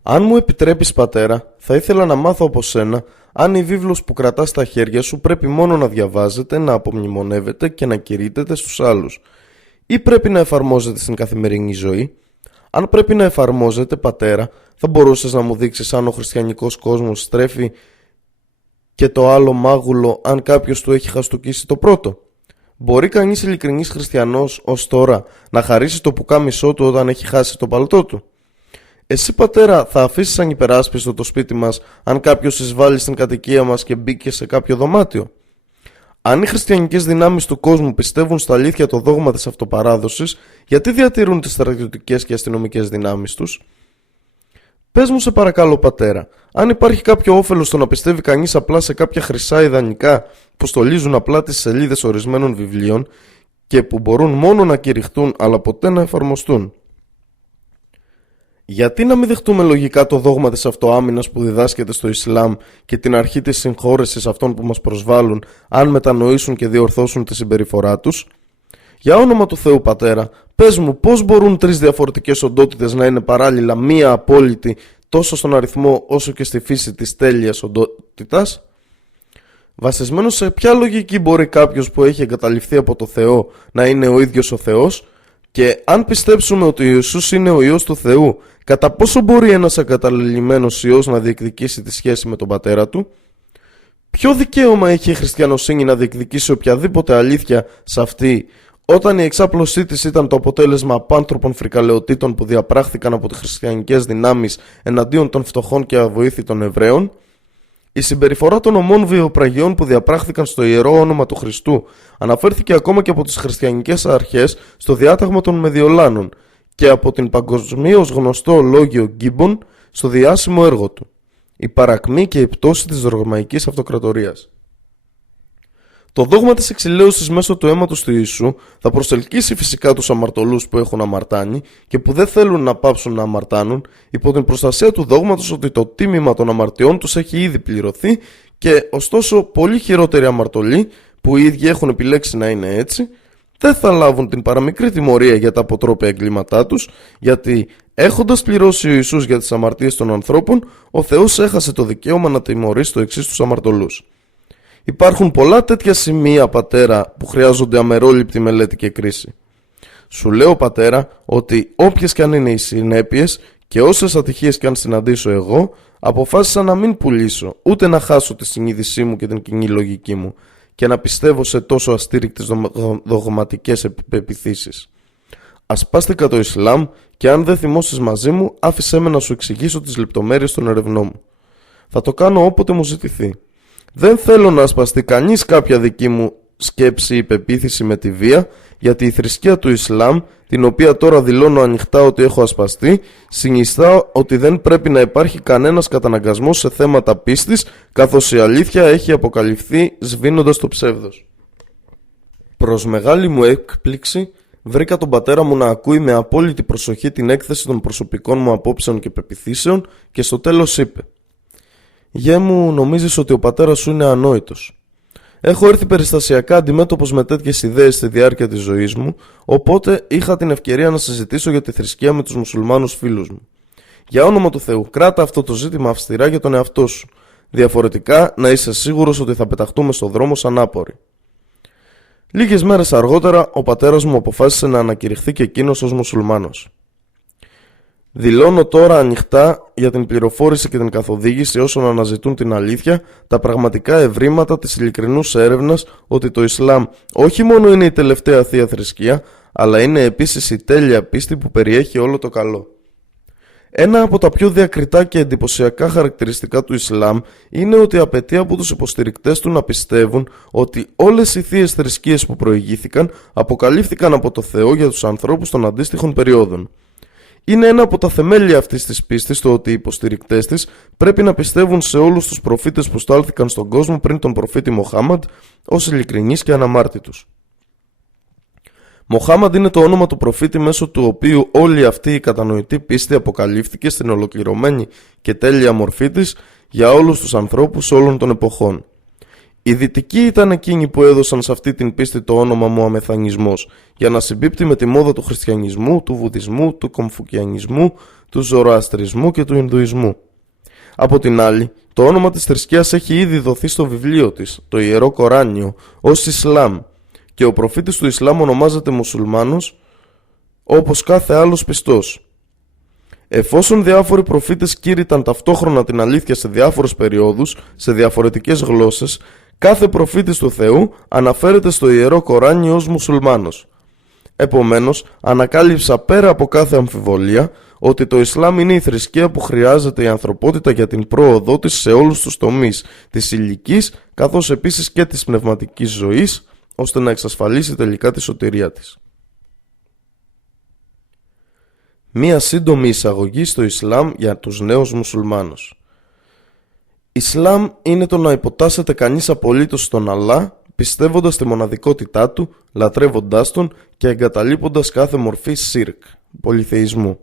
Αν μου επιτρέπεις, πατέρα, θα ήθελα να μάθω από σένα αν η βίβλος που κρατάς στα χέρια σου πρέπει μόνο να διαβάζεται, να απομνημονεύεται και να κηρύττεται στους άλλους, ή πρέπει να εφαρμόζεται στην καθημερινή ζωή? Αν πρέπει να εφαρμόζεται, πατέρα, θα μπορούσες να μου δείξεις αν ο χριστιανικός κόσμος στρέφει και το άλλο μάγουλο αν κάποιος του έχει χαστούκίσει το πρώτο? Μπορεί κανείς ειλικρινής χριστιανός ως τώρα να χαρίσει το πουκάμισό του όταν έχει χάσει το παλτό του? Εσύ, πατέρα, θα αφήσεις ανυπεράσπιστο το σπίτι μας αν κάποιος εισβάλλει στην κατοικία μας και μπήκε σε κάποιο δωμάτιο? Αν οι χριστιανικές δυνάμεις του κόσμου πιστεύουν στα αλήθεια το δόγμα της αυτοπαράδοσης, γιατί διατηρούν τις στρατιωτικές και αστυνομικές δυνάμεις τους? Πες μου, σε παρακαλώ, πατέρα, αν υπάρχει κάποιο όφελος στο να πιστεύει κανείς απλά σε κάποια χρυσά ιδανικά που στολίζουν απλά τις σελίδες ορισμένων βιβλίων και που μπορούν μόνο να κηρυχτούν αλλά ποτέ να εφαρμοστούν? Γιατί να μην δεχτούμε λογικά το δόγμα της αυτοάμυνας που διδάσκεται στο Ισλάμ και την αρχή της συγχώρεσης αυτών που μας προσβάλλουν, αν μετανοήσουν και διορθώσουν τη συμπεριφορά τους? Για όνομα του Θεού, πατέρα, πες μου πώς μπορούν τρεις διαφορετικές οντότητες να είναι παράλληλα μία απόλυτη τόσο στον αριθμό όσο και στη φύση της τέλειας οντότητας? Βασισμένος σε ποια λογική μπορεί κάποιος που έχει εγκαταλειφθεί από το Θεό να είναι ο ίδιος ο Θεός? Και αν πιστέψουμε ότι ο Ιησούς είναι ο Υιός του Θεού, κατά πόσο μπορεί ένας εγκαταλελειμμένος Υιός να διεκδικήσει τη σχέση με τον πατέρα του? Ποιο δικαίωμα έχει η χριστιανοσύνη να διεκδικήσει οποιαδήποτε αλήθεια σε αυτή, όταν η εξάπλωσή της ήταν το αποτέλεσμα απάνθρωπων φρικαλαιοτήτων που διαπράχθηκαν από τις χριστιανικές δυνάμεις εναντίον των φτωχών και αβοήθητων Εβραίων? Η συμπεριφορά των ομών βιοπραγιών που διαπράχθηκαν στο ιερό όνομα του Χριστού αναφέρθηκε ακόμα και από τις χριστιανικές αρχές στο διάταγμα των Μεδιολάνων και από την παγκοσμίως γνωστό λόγιο Γκίμπον στο διάσημο έργο του «Η παρακμή και η πτώση της Ρωμαϊκής Αυτοκρατορίας». Το δόγμα της εξηλαίωσης μέσω του αίματος του Ιησού θα προσελκύσει φυσικά τους αμαρτωλούς που έχουν αμαρτάνει και που δεν θέλουν να πάψουν να αμαρτάνουν, υπό την προστασία του δόγματος ότι το τίμημα των αμαρτιών τους έχει ήδη πληρωθεί, και ωστόσο πολύ χειρότεροι αμαρτωλοί, που οι ίδιοι έχουν επιλέξει να είναι έτσι, δεν θα λάβουν την παραμικρή τιμωρία για τα αποτρόπαια εγκλήματά τους, γιατί έχοντας πληρώσει ο Ιησούς για τις αμαρτίες των ανθρώπων, ο Θεός έχασε το δικαίωμα να τιμωρήσει το εξής τους αμαρτωλούς. Υπάρχουν πολλά τέτοια σημεία, πατέρα, που χρειάζονται αμερόληπτη μελέτη και κρίση. Σου λέω, πατέρα, ότι όποιες κι αν είναι οι συνέπειες και όσες ατυχίες κι αν συναντήσω εγώ, αποφάσισα να μην πουλήσω, ούτε να χάσω τη συνείδησή μου και την κοινή λογική μου και να πιστεύω σε τόσο αστήρικτες δογματικές πεποιθήσεις. Ασπάστηκα το Ισλάμ και αν δεν θυμώσεις μαζί μου, άφησέ με να σου εξηγήσω τις λεπτομέρειες των ερευνών μου. Θα το κάνω όποτε μου ζητηθεί. Δεν θέλω να ασπαστεί κανείς κάποια δική μου σκέψη ή πεποίθηση με τη βία, γιατί η θρησκεία του Ισλάμ, την οποία τώρα δηλώνω ανοιχτά ότι έχω ασπαστεί, συνιστά ότι δεν πρέπει να υπάρχει κανένας καταναγκασμός σε θέματα πίστης, καθώς η αλήθεια έχει αποκαλυφθεί σβήνοντας το ψεύδος. Προς μεγάλη μου έκπληξη, βρήκα τον πατέρα μου να ακούει με απόλυτη προσοχή την έκθεση των προσωπικών μου απόψεων και πεποιθήσεων και στο τέλος είπε: «Γε μου, νομίζεις ότι ο πατέρας σου είναι ανόητος? Έχω έρθει περιστασιακά αντιμέτωπος με τέτοιες ιδέες στη διάρκεια της ζωής μου, οπότε είχα την ευκαιρία να συζητήσω για τη θρησκεία με τους μουσουλμάνους φίλους μου. Για όνομα του Θεού, κράτα αυτό το ζήτημα αυστηρά για τον εαυτό σου. Διαφορετικά, να είσαι σίγουρος ότι θα πεταχτούμε στο δρόμο σαν άποροι». Λίγες μέρες αργότερα, ο πατέρας μου αποφάσισε να ανακηρυχθεί και εκείνος ως μουσουλμάνος. Δηλώνω τώρα ανοιχτά για την πληροφόρηση και την καθοδήγηση όσων αναζητούν την αλήθεια, τα πραγματικά ευρήματα της ειλικρινούς έρευνας ότι το Ισλάμ όχι μόνο είναι η τελευταία θεία θρησκεία, αλλά είναι επίσης η τέλεια πίστη που περιέχει όλο το καλό. Ένα από τα πιο διακριτά και εντυπωσιακά χαρακτηριστικά του Ισλάμ είναι ότι απαιτεί από τους υποστηρικτές του να πιστεύουν ότι όλες οι θείες θρησκείες που προηγήθηκαν αποκαλύφθηκαν από το Θεό για τους ανθρώπους των αντίστοιχων περιόδων. Είναι ένα από τα θεμέλια αυτής της πίστης το ότι οι υποστηρικτές της πρέπει να πιστεύουν σε όλους τους προφήτες που στάλθηκαν στον κόσμο πριν τον προφήτη Μοχάμαντ ως ειλικρινείς και αναμάρτητους. Μοχάμαντ είναι το όνομα του προφήτη μέσω του οποίου όλη αυτή η κατανοητή πίστη αποκαλύφθηκε στην ολοκληρωμένη και τέλεια μορφή της για όλους τους ανθρώπους όλων των εποχών. Οι δυτικοί ήταν εκείνοι που έδωσαν σε αυτή την πίστη το όνομα Μωαμεθανισμός για να συμπίπτει με τη μόδα του χριστιανισμού, του βουδισμού, του κομφουκιανισμού, του ζωροαστρισμού και του Ινδουισμού. Από την άλλη, το όνομα της θρησκείας έχει ήδη δοθεί στο βιβλίο της, το Ιερό Κοράνιο, ως Ισλάμ, και ο προφήτης του Ισλάμ ονομάζεται μουσουλμάνος όπως κάθε άλλος πιστός. Εφόσον διάφοροι προφήτες κήρυταν ταυτόχρονα την αλήθεια σε διάφορες περιόδους, σε διαφορετικές γλώσσες, κάθε προφήτης του Θεού αναφέρεται στο Ιερό Κοράνιο ως μουσουλμάνος. Επομένως, ανακάλυψα πέρα από κάθε αμφιβολία ότι το Ισλάμ είναι η θρησκεία που χρειάζεται η ανθρωπότητα για την πρόοδό της σε όλους τους τομείς της ηλικής καθώς επίσης και της πνευματικής ζωής, ώστε να εξασφαλίσει τελικά τη σωτηρία της. Μία σύντομη εισαγωγή στο Ισλάμ για τους νέους μουσουλμάνους. Ισλάμ είναι το να υποτάσσεται κανείς απολύτως στον Αλλά, πιστεύοντας τη μοναδικότητά του, λατρεύοντάς τον και εγκαταλείποντας κάθε μορφή σιρκ, πολυθεϊσμού.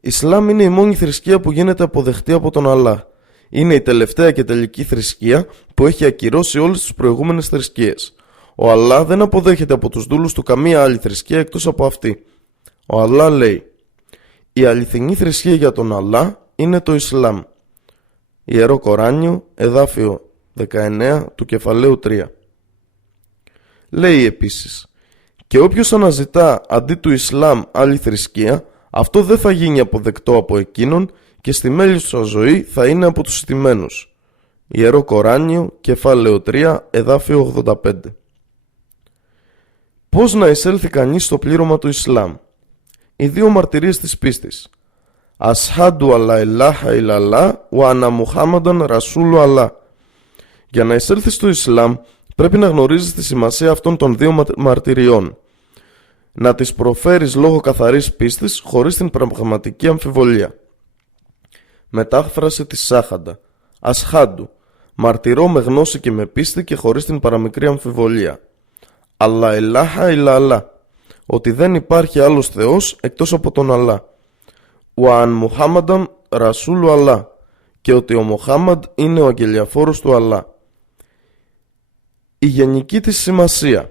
Ισλάμ είναι η μόνη θρησκεία που γίνεται αποδεκτή από τον Αλλά. Είναι η τελευταία και τελική θρησκεία που έχει ακυρώσει όλες τις προηγούμενες θρησκείες. Ο Αλλά δεν αποδέχεται από τους δούλους του καμία άλλη θρησκεία εκτός από αυτή. Ο Αλλά λέει: «Η αληθινή θρησκεία για τον Αλλά είναι το Ισλάμ». Ιερό Κοράνιο, εδάφιο 19 του κεφαλαίου 3. Λέει επίσης: «Και όποιος αναζητά αντί του Ισλάμ άλλη θρησκεία, αυτό δεν θα γίνει αποδεκτό από εκείνον και στη μέλισσα ζωή θα είναι από τους ηττημένους». Ιερό Κοράνιο, κεφάλαιο 3, εδάφιο 85. Πώς να εισέλθει κανείς στο πλήρωμα του Ισλάμ? Οι δύο μαρτυρίες της πίστης. Ασχάντου αλά ηλάχα ηλαλά ου ανα Μουχάμανταν ρασούλου αλά. Για να εισέλθεις στο Ισλάμ πρέπει να γνωρίζεις τη σημασία αυτών των δύο μαρτυριών. Να τις προφέρεις λόγω καθαρής πίστης χωρίς την πραγματική αμφιβολία. Μετάφραση της Σάχαντα. Ασχάντου. Μαρτυρώ με γνώση και με πίστη και χωρίς την παραμικρή αμφιβολία. Αλλά ηλάχα ηλαλά. Ότι δεν υπάρχει άλλος Θεός εκτός από τον Αλλά. Ουαν Μουχάμανταν ρασούλου Αλλά. Και ότι ο Μοχάμαντ είναι ο αγγελιαφόρος του Αλλά. Η γενική της σημασία.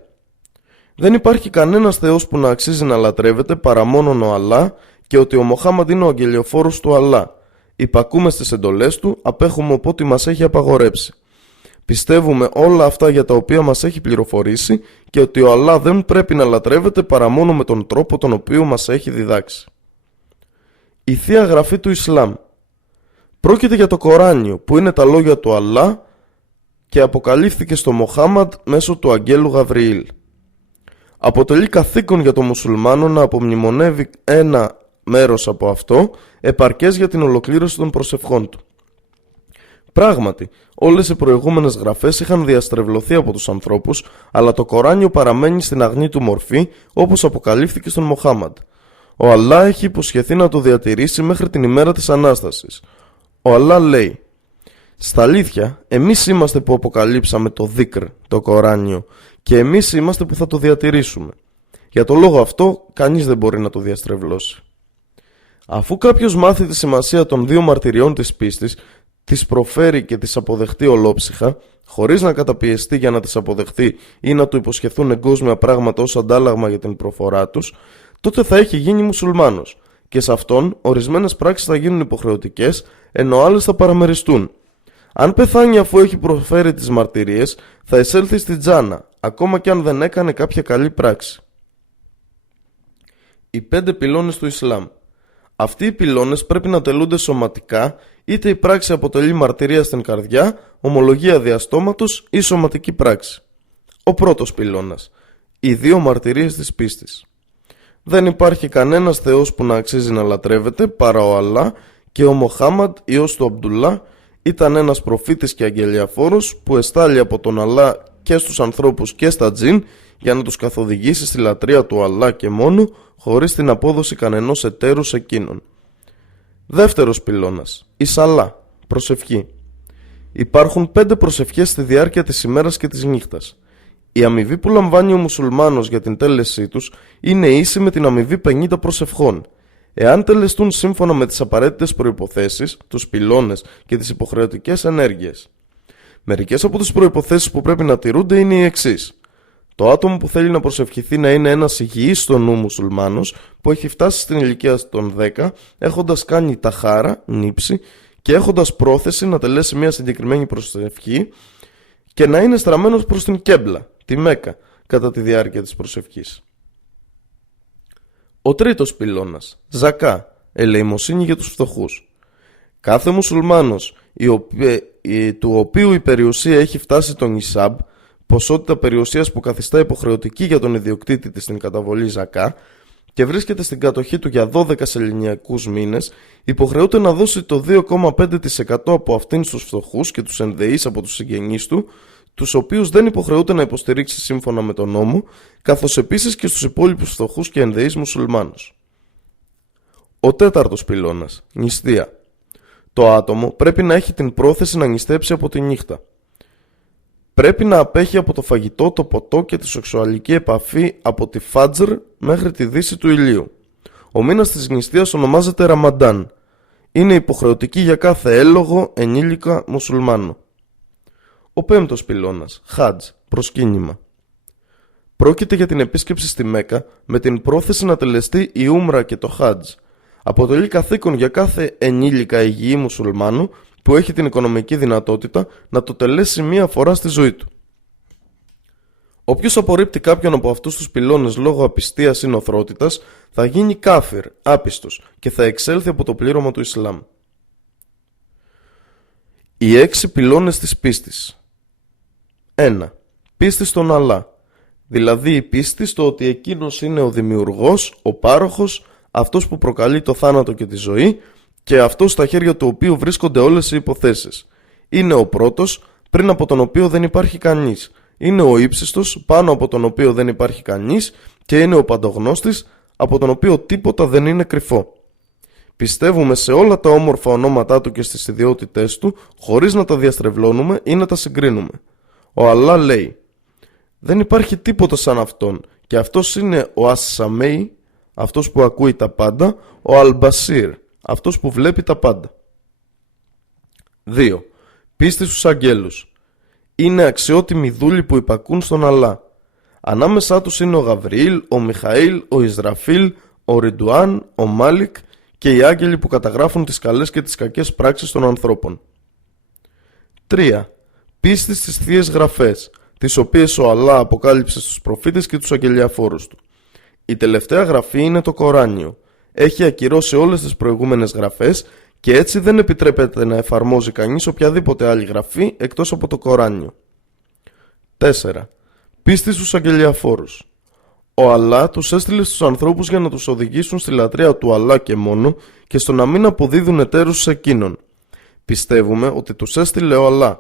Δεν υπάρχει κανένας Θεός που να αξίζει να λατρεύεται παρά μόνον ο Αλλά και ότι ο Μοχάμαντ είναι ο αγγελιοφόρος του Αλλά. Υπακούμε στις εντολές του, απέχουμε από ό,τι μας έχει απαγορέψει. Πιστεύουμε όλα αυτά για τα οποία μας έχει πληροφορήσει και ότι ο Αλλά δεν πρέπει να λατρεύεται παρά μόνο με τον τρόπο τον οποίο μας έχει διδάξει. Η Θεία Γραφή του Ισλάμ. Πρόκειται για το Κοράνιο που είναι τα λόγια του Αλλά και αποκαλύφθηκε στο Μοχάμαντ μέσω του αγγέλου Γαβριήλ. Αποτελεί καθήκον για τον μουσουλμάνο να απομνημονεύει ένα μέρος από αυτό, επαρκές για την ολοκλήρωση των προσευχών του. Πράγματι, όλες οι προηγούμενες γραφές είχαν διαστρεβλωθεί από τους ανθρώπους, αλλά το Κοράνιο παραμένει στην αγνή του μορφή όπως αποκαλύφθηκε στον Μοχάμαντ. Ο Αλλά έχει υποσχεθεί να το διατηρήσει μέχρι την ημέρα της Ανάστασης. Ο Αλλά λέει: «Στα αλήθεια, εμείς είμαστε που αποκαλύψαμε το Δίκρ, το Κοράνιο, και εμείς είμαστε που θα το διατηρήσουμε. Για το λόγο αυτό, κανείς δεν μπορεί να το διαστρεβλώσει». Αφού κάποιος μάθει τη σημασία των δύο μαρτυριών της πίστης, τις προφέρει και τις αποδεχτεί ολόψυχα, χωρίς να καταπιεστεί για να τις αποδεχτεί ή να του υποσχεθούν εγκόσμια πράγματα ως αντάλλαγμα για την προφορά τους, τότε θα έχει γίνει μουσουλμάνος και σε αυτόν ορισμένες πράξεις θα γίνουν υποχρεωτικές, ενώ άλλες θα παραμεριστούν. Αν πεθάνει αφού έχει προφέρει τις μαρτυρίες, θα εισέλθει στη τζάνα, ακόμα και αν δεν έκανε κάποια καλή πράξη. Οι 5 πυλώνες του Ισλάμ. Αυτοί οι πυλώνες πρέπει να τελούνται σωματικά, είτε η πράξη αποτελεί μαρτυρία στην καρδιά, ομολογία διαστόματος ή σωματική πράξη. Ο πρώτος πυλώνας. Οι 2 μαρτυρίες της πίστης. Δεν υπάρχει κανένας Θεός που να αξίζει να λατρεύεται παρά ο Αλλά και ο Μοχάμαντ, ιός του Αμπτουλά, ήταν ένας προφήτης και αγγελιαφόρος που εστάλει από τον Αλλά και στους ανθρώπους και στα τζιν για να τους καθοδηγήσει στη λατρεία του Αλλά και μόνο, χωρίς την απόδοση κανενός εταίρου σε εκείνον. Δεύτερος πυλώνας. Η Σαλά, προσευχή. Υπάρχουν 5 προσευχές στη διάρκεια της ημέρας και της νύχτας. Η αμοιβή που λαμβάνει ο μουσουλμάνος για την τέλεσή τους είναι ίση με την αμοιβή 50 προσευχών. Εάν τελεστούν σύμφωνα με τις απαραίτητες προϋποθέσεις, τους πυλώνες και τις υποχρεωτικές ενέργειες. Μερικές από τις προϋποθέσεις που πρέπει να τηρούνται είναι οι εξής. Το άτομο που θέλει να προσευχηθεί να είναι ένας υγιής στο νου μουσουλμάνος που έχει φτάσει στην ηλικία των 10, έχοντας κάνει ταχάρα, νύψη και έχοντας πρόθεση να τελέσει μια συγκεκριμένη προσευχή και να είναι στραμμένος προς την Κέμπλα, τη Μέκα, κατά τη διάρκεια της προσευχής. Ο τρίτος πυλώνας, Ζακά, ελεημοσύνη για τους φτωχούς. Κάθε μουσουλμάνος του οποίου η περιουσία έχει φτάσει τον Ισάμπ, ποσότητα περιουσίας που καθιστά υποχρεωτική για τον ιδιοκτήτη της στην καταβολή Ζακά, και βρίσκεται στην κατοχή του για 12 σεληνιακούς μήνες, υποχρεούται να δώσει το 2,5% από αυτήν στους φτωχούς και τους ενδεείς από τους συγγενείς του, τους οποίους δεν υποχρεούται να υποστηρίξει σύμφωνα με τον νόμο, καθώς επίσης και στους υπόλοιπους φτωχούς και ενδεείς μουσουλμάνους. Ο τέταρτος πυλώνας, νηστεία. Το άτομο πρέπει να έχει την πρόθεση να νηστέψει από τη νύχτα. Πρέπει να απέχει από το φαγητό, το ποτό και τη σεξουαλική επαφή από τη Φάτζρ μέχρι τη δύση του ηλίου. Ο μήνας της νηστείας ονομάζεται Ραμαντάν. Είναι υποχρεωτική για κάθε έλογο ενήλικα μουσουλμάνο. Ο πέμπτος πυλώνας, Χάτζ, προσκύνημα. Πρόκειται για την επίσκεψη στη Μέκα με την πρόθεση να τελεστεί η Ούμρα και το Χάτζ. Αποτελεί καθήκον για κάθε ενήλικα υγιή μουσουλμάνου που έχει την οικονομική δυνατότητα να το τελέσει μία φορά στη ζωή του. Όποιος απορρίπτει κάποιον από αυτούς τους πυλώνες λόγω απιστίας ή νοθρότητας θα γίνει κάφιρ, άπιστος και θα εξέλθει από το πλήρωμα του Ισλάμ. Οι 6 πυλώνες της πίστης. 1. Πίστη στον Αλλά. Δηλαδή η πίστη στο ότι εκείνος είναι ο δημιουργός, ο πάροχος, αυτός που προκαλεί το θάνατο και τη ζωή και αυτός στα χέρια του οποίου βρίσκονται όλες οι υποθέσεις. Είναι ο πρώτος, πριν από τον οποίο δεν υπάρχει κανείς. Είναι ο ύψιστος, πάνω από τον οποίο δεν υπάρχει κανείς και είναι ο παντογνώστης, από τον οποίο τίποτα δεν είναι κρυφό. Πιστεύουμε σε όλα τα όμορφα ονόματά του και στις ιδιότητές του, χωρίς να τα διαστρεβλώνουμε ή να τα συγκρίνουμε. Ο Αλλά λέει: δεν υπάρχει τίποτα σαν αυτόν και αυτός είναι ο Ασσαμέι, αυτός που ακούει τα πάντα, ο Αλμπασίρ, αυτός που βλέπει τα πάντα. 2. Πίστη στους αγγέλους. Είναι αξιότιμοι δούλοι που υπακούν στον Αλλά. Ανάμεσά τους είναι ο Γαβριήλ, ο Μιχαήλ, ο Ισραφήλ, ο Ριντουάν, ο Μάλικ και οι άγγελοι που καταγράφουν τις καλές και τις κακές πράξεις των ανθρώπων. 3. Πίστη στις Θείες Γραφές, τις οποίες ο Αλλά αποκάλυψε στους προφήτες και τους αγγελιαφόρους του. Η τελευταία γραφή είναι το Κοράνιο. Έχει ακυρώσει όλες τις προηγούμενες γραφές και έτσι δεν επιτρέπεται να εφαρμόζει κανείς οποιαδήποτε άλλη γραφή εκτός από το Κοράνιο. 4. Πίστη στους αγγελιαφόρους. Ο Αλλά τους έστειλε στους ανθρώπους για να τους οδηγήσουν στη λατρεία του Αλλά και μόνο και στο να μην αποδίδουν εταίρους σε εκείνον. Πιστεύουμε ότι τους έστειλε ο Αλλά.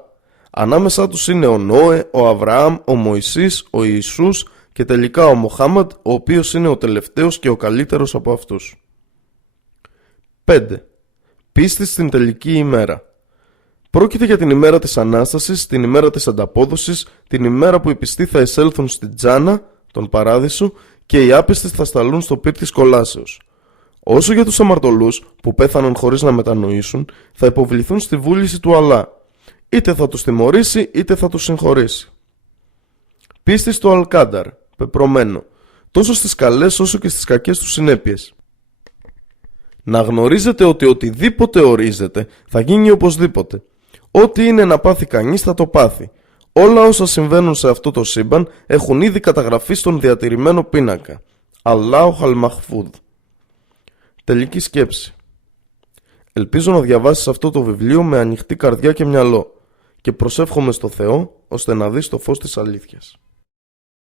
Ανάμεσά τους είναι ο Νόε, ο Αβραάμ, ο Μωυσής, ο Ιησούς και τελικά ο Μοχάμαντ, ο οποίος είναι ο τελευταίος και ο καλύτερος από αυτούς. 5. Πίστη στην τελική ημέρα. Πρόκειται για την ημέρα της Ανάστασης, την ημέρα της ανταπόδοσης, την ημέρα που οι πιστοί θα εισέλθουν στην Τζάνα, τον Παράδεισο, και οι άπιστοι θα σταλούν στο πύρ της κολάσεως. Όσο για τους αμαρτωλούς που πέθαναν χωρίς να μετανοήσουν, θα υποβληθούν στη βούληση του Αλλά. Είτε θα τους τιμωρήσει είτε θα τους συγχωρήσει. Πίστη στο Αλκάνταρ, πεπρωμένο, τόσο στις καλές όσο και στις κακές του συνέπειες. Να γνωρίζετε ότι οτιδήποτε ορίζεται θα γίνει οπωσδήποτε. Ό,τι είναι να πάθει κανείς θα το πάθει. Όλα όσα συμβαίνουν σε αυτό το σύμπαν έχουν ήδη καταγραφεί στον διατηρημένο πίνακα. Αλλάχ Αλ-Μαχφούδ. Τελική σκέψη. Ελπίζω να διαβάσεις αυτό το βιβλίο με ανοιχτή καρδιά και μυαλό και προσεύχομαι στο Θεό ώστε να δεις το φως της αλήθειας.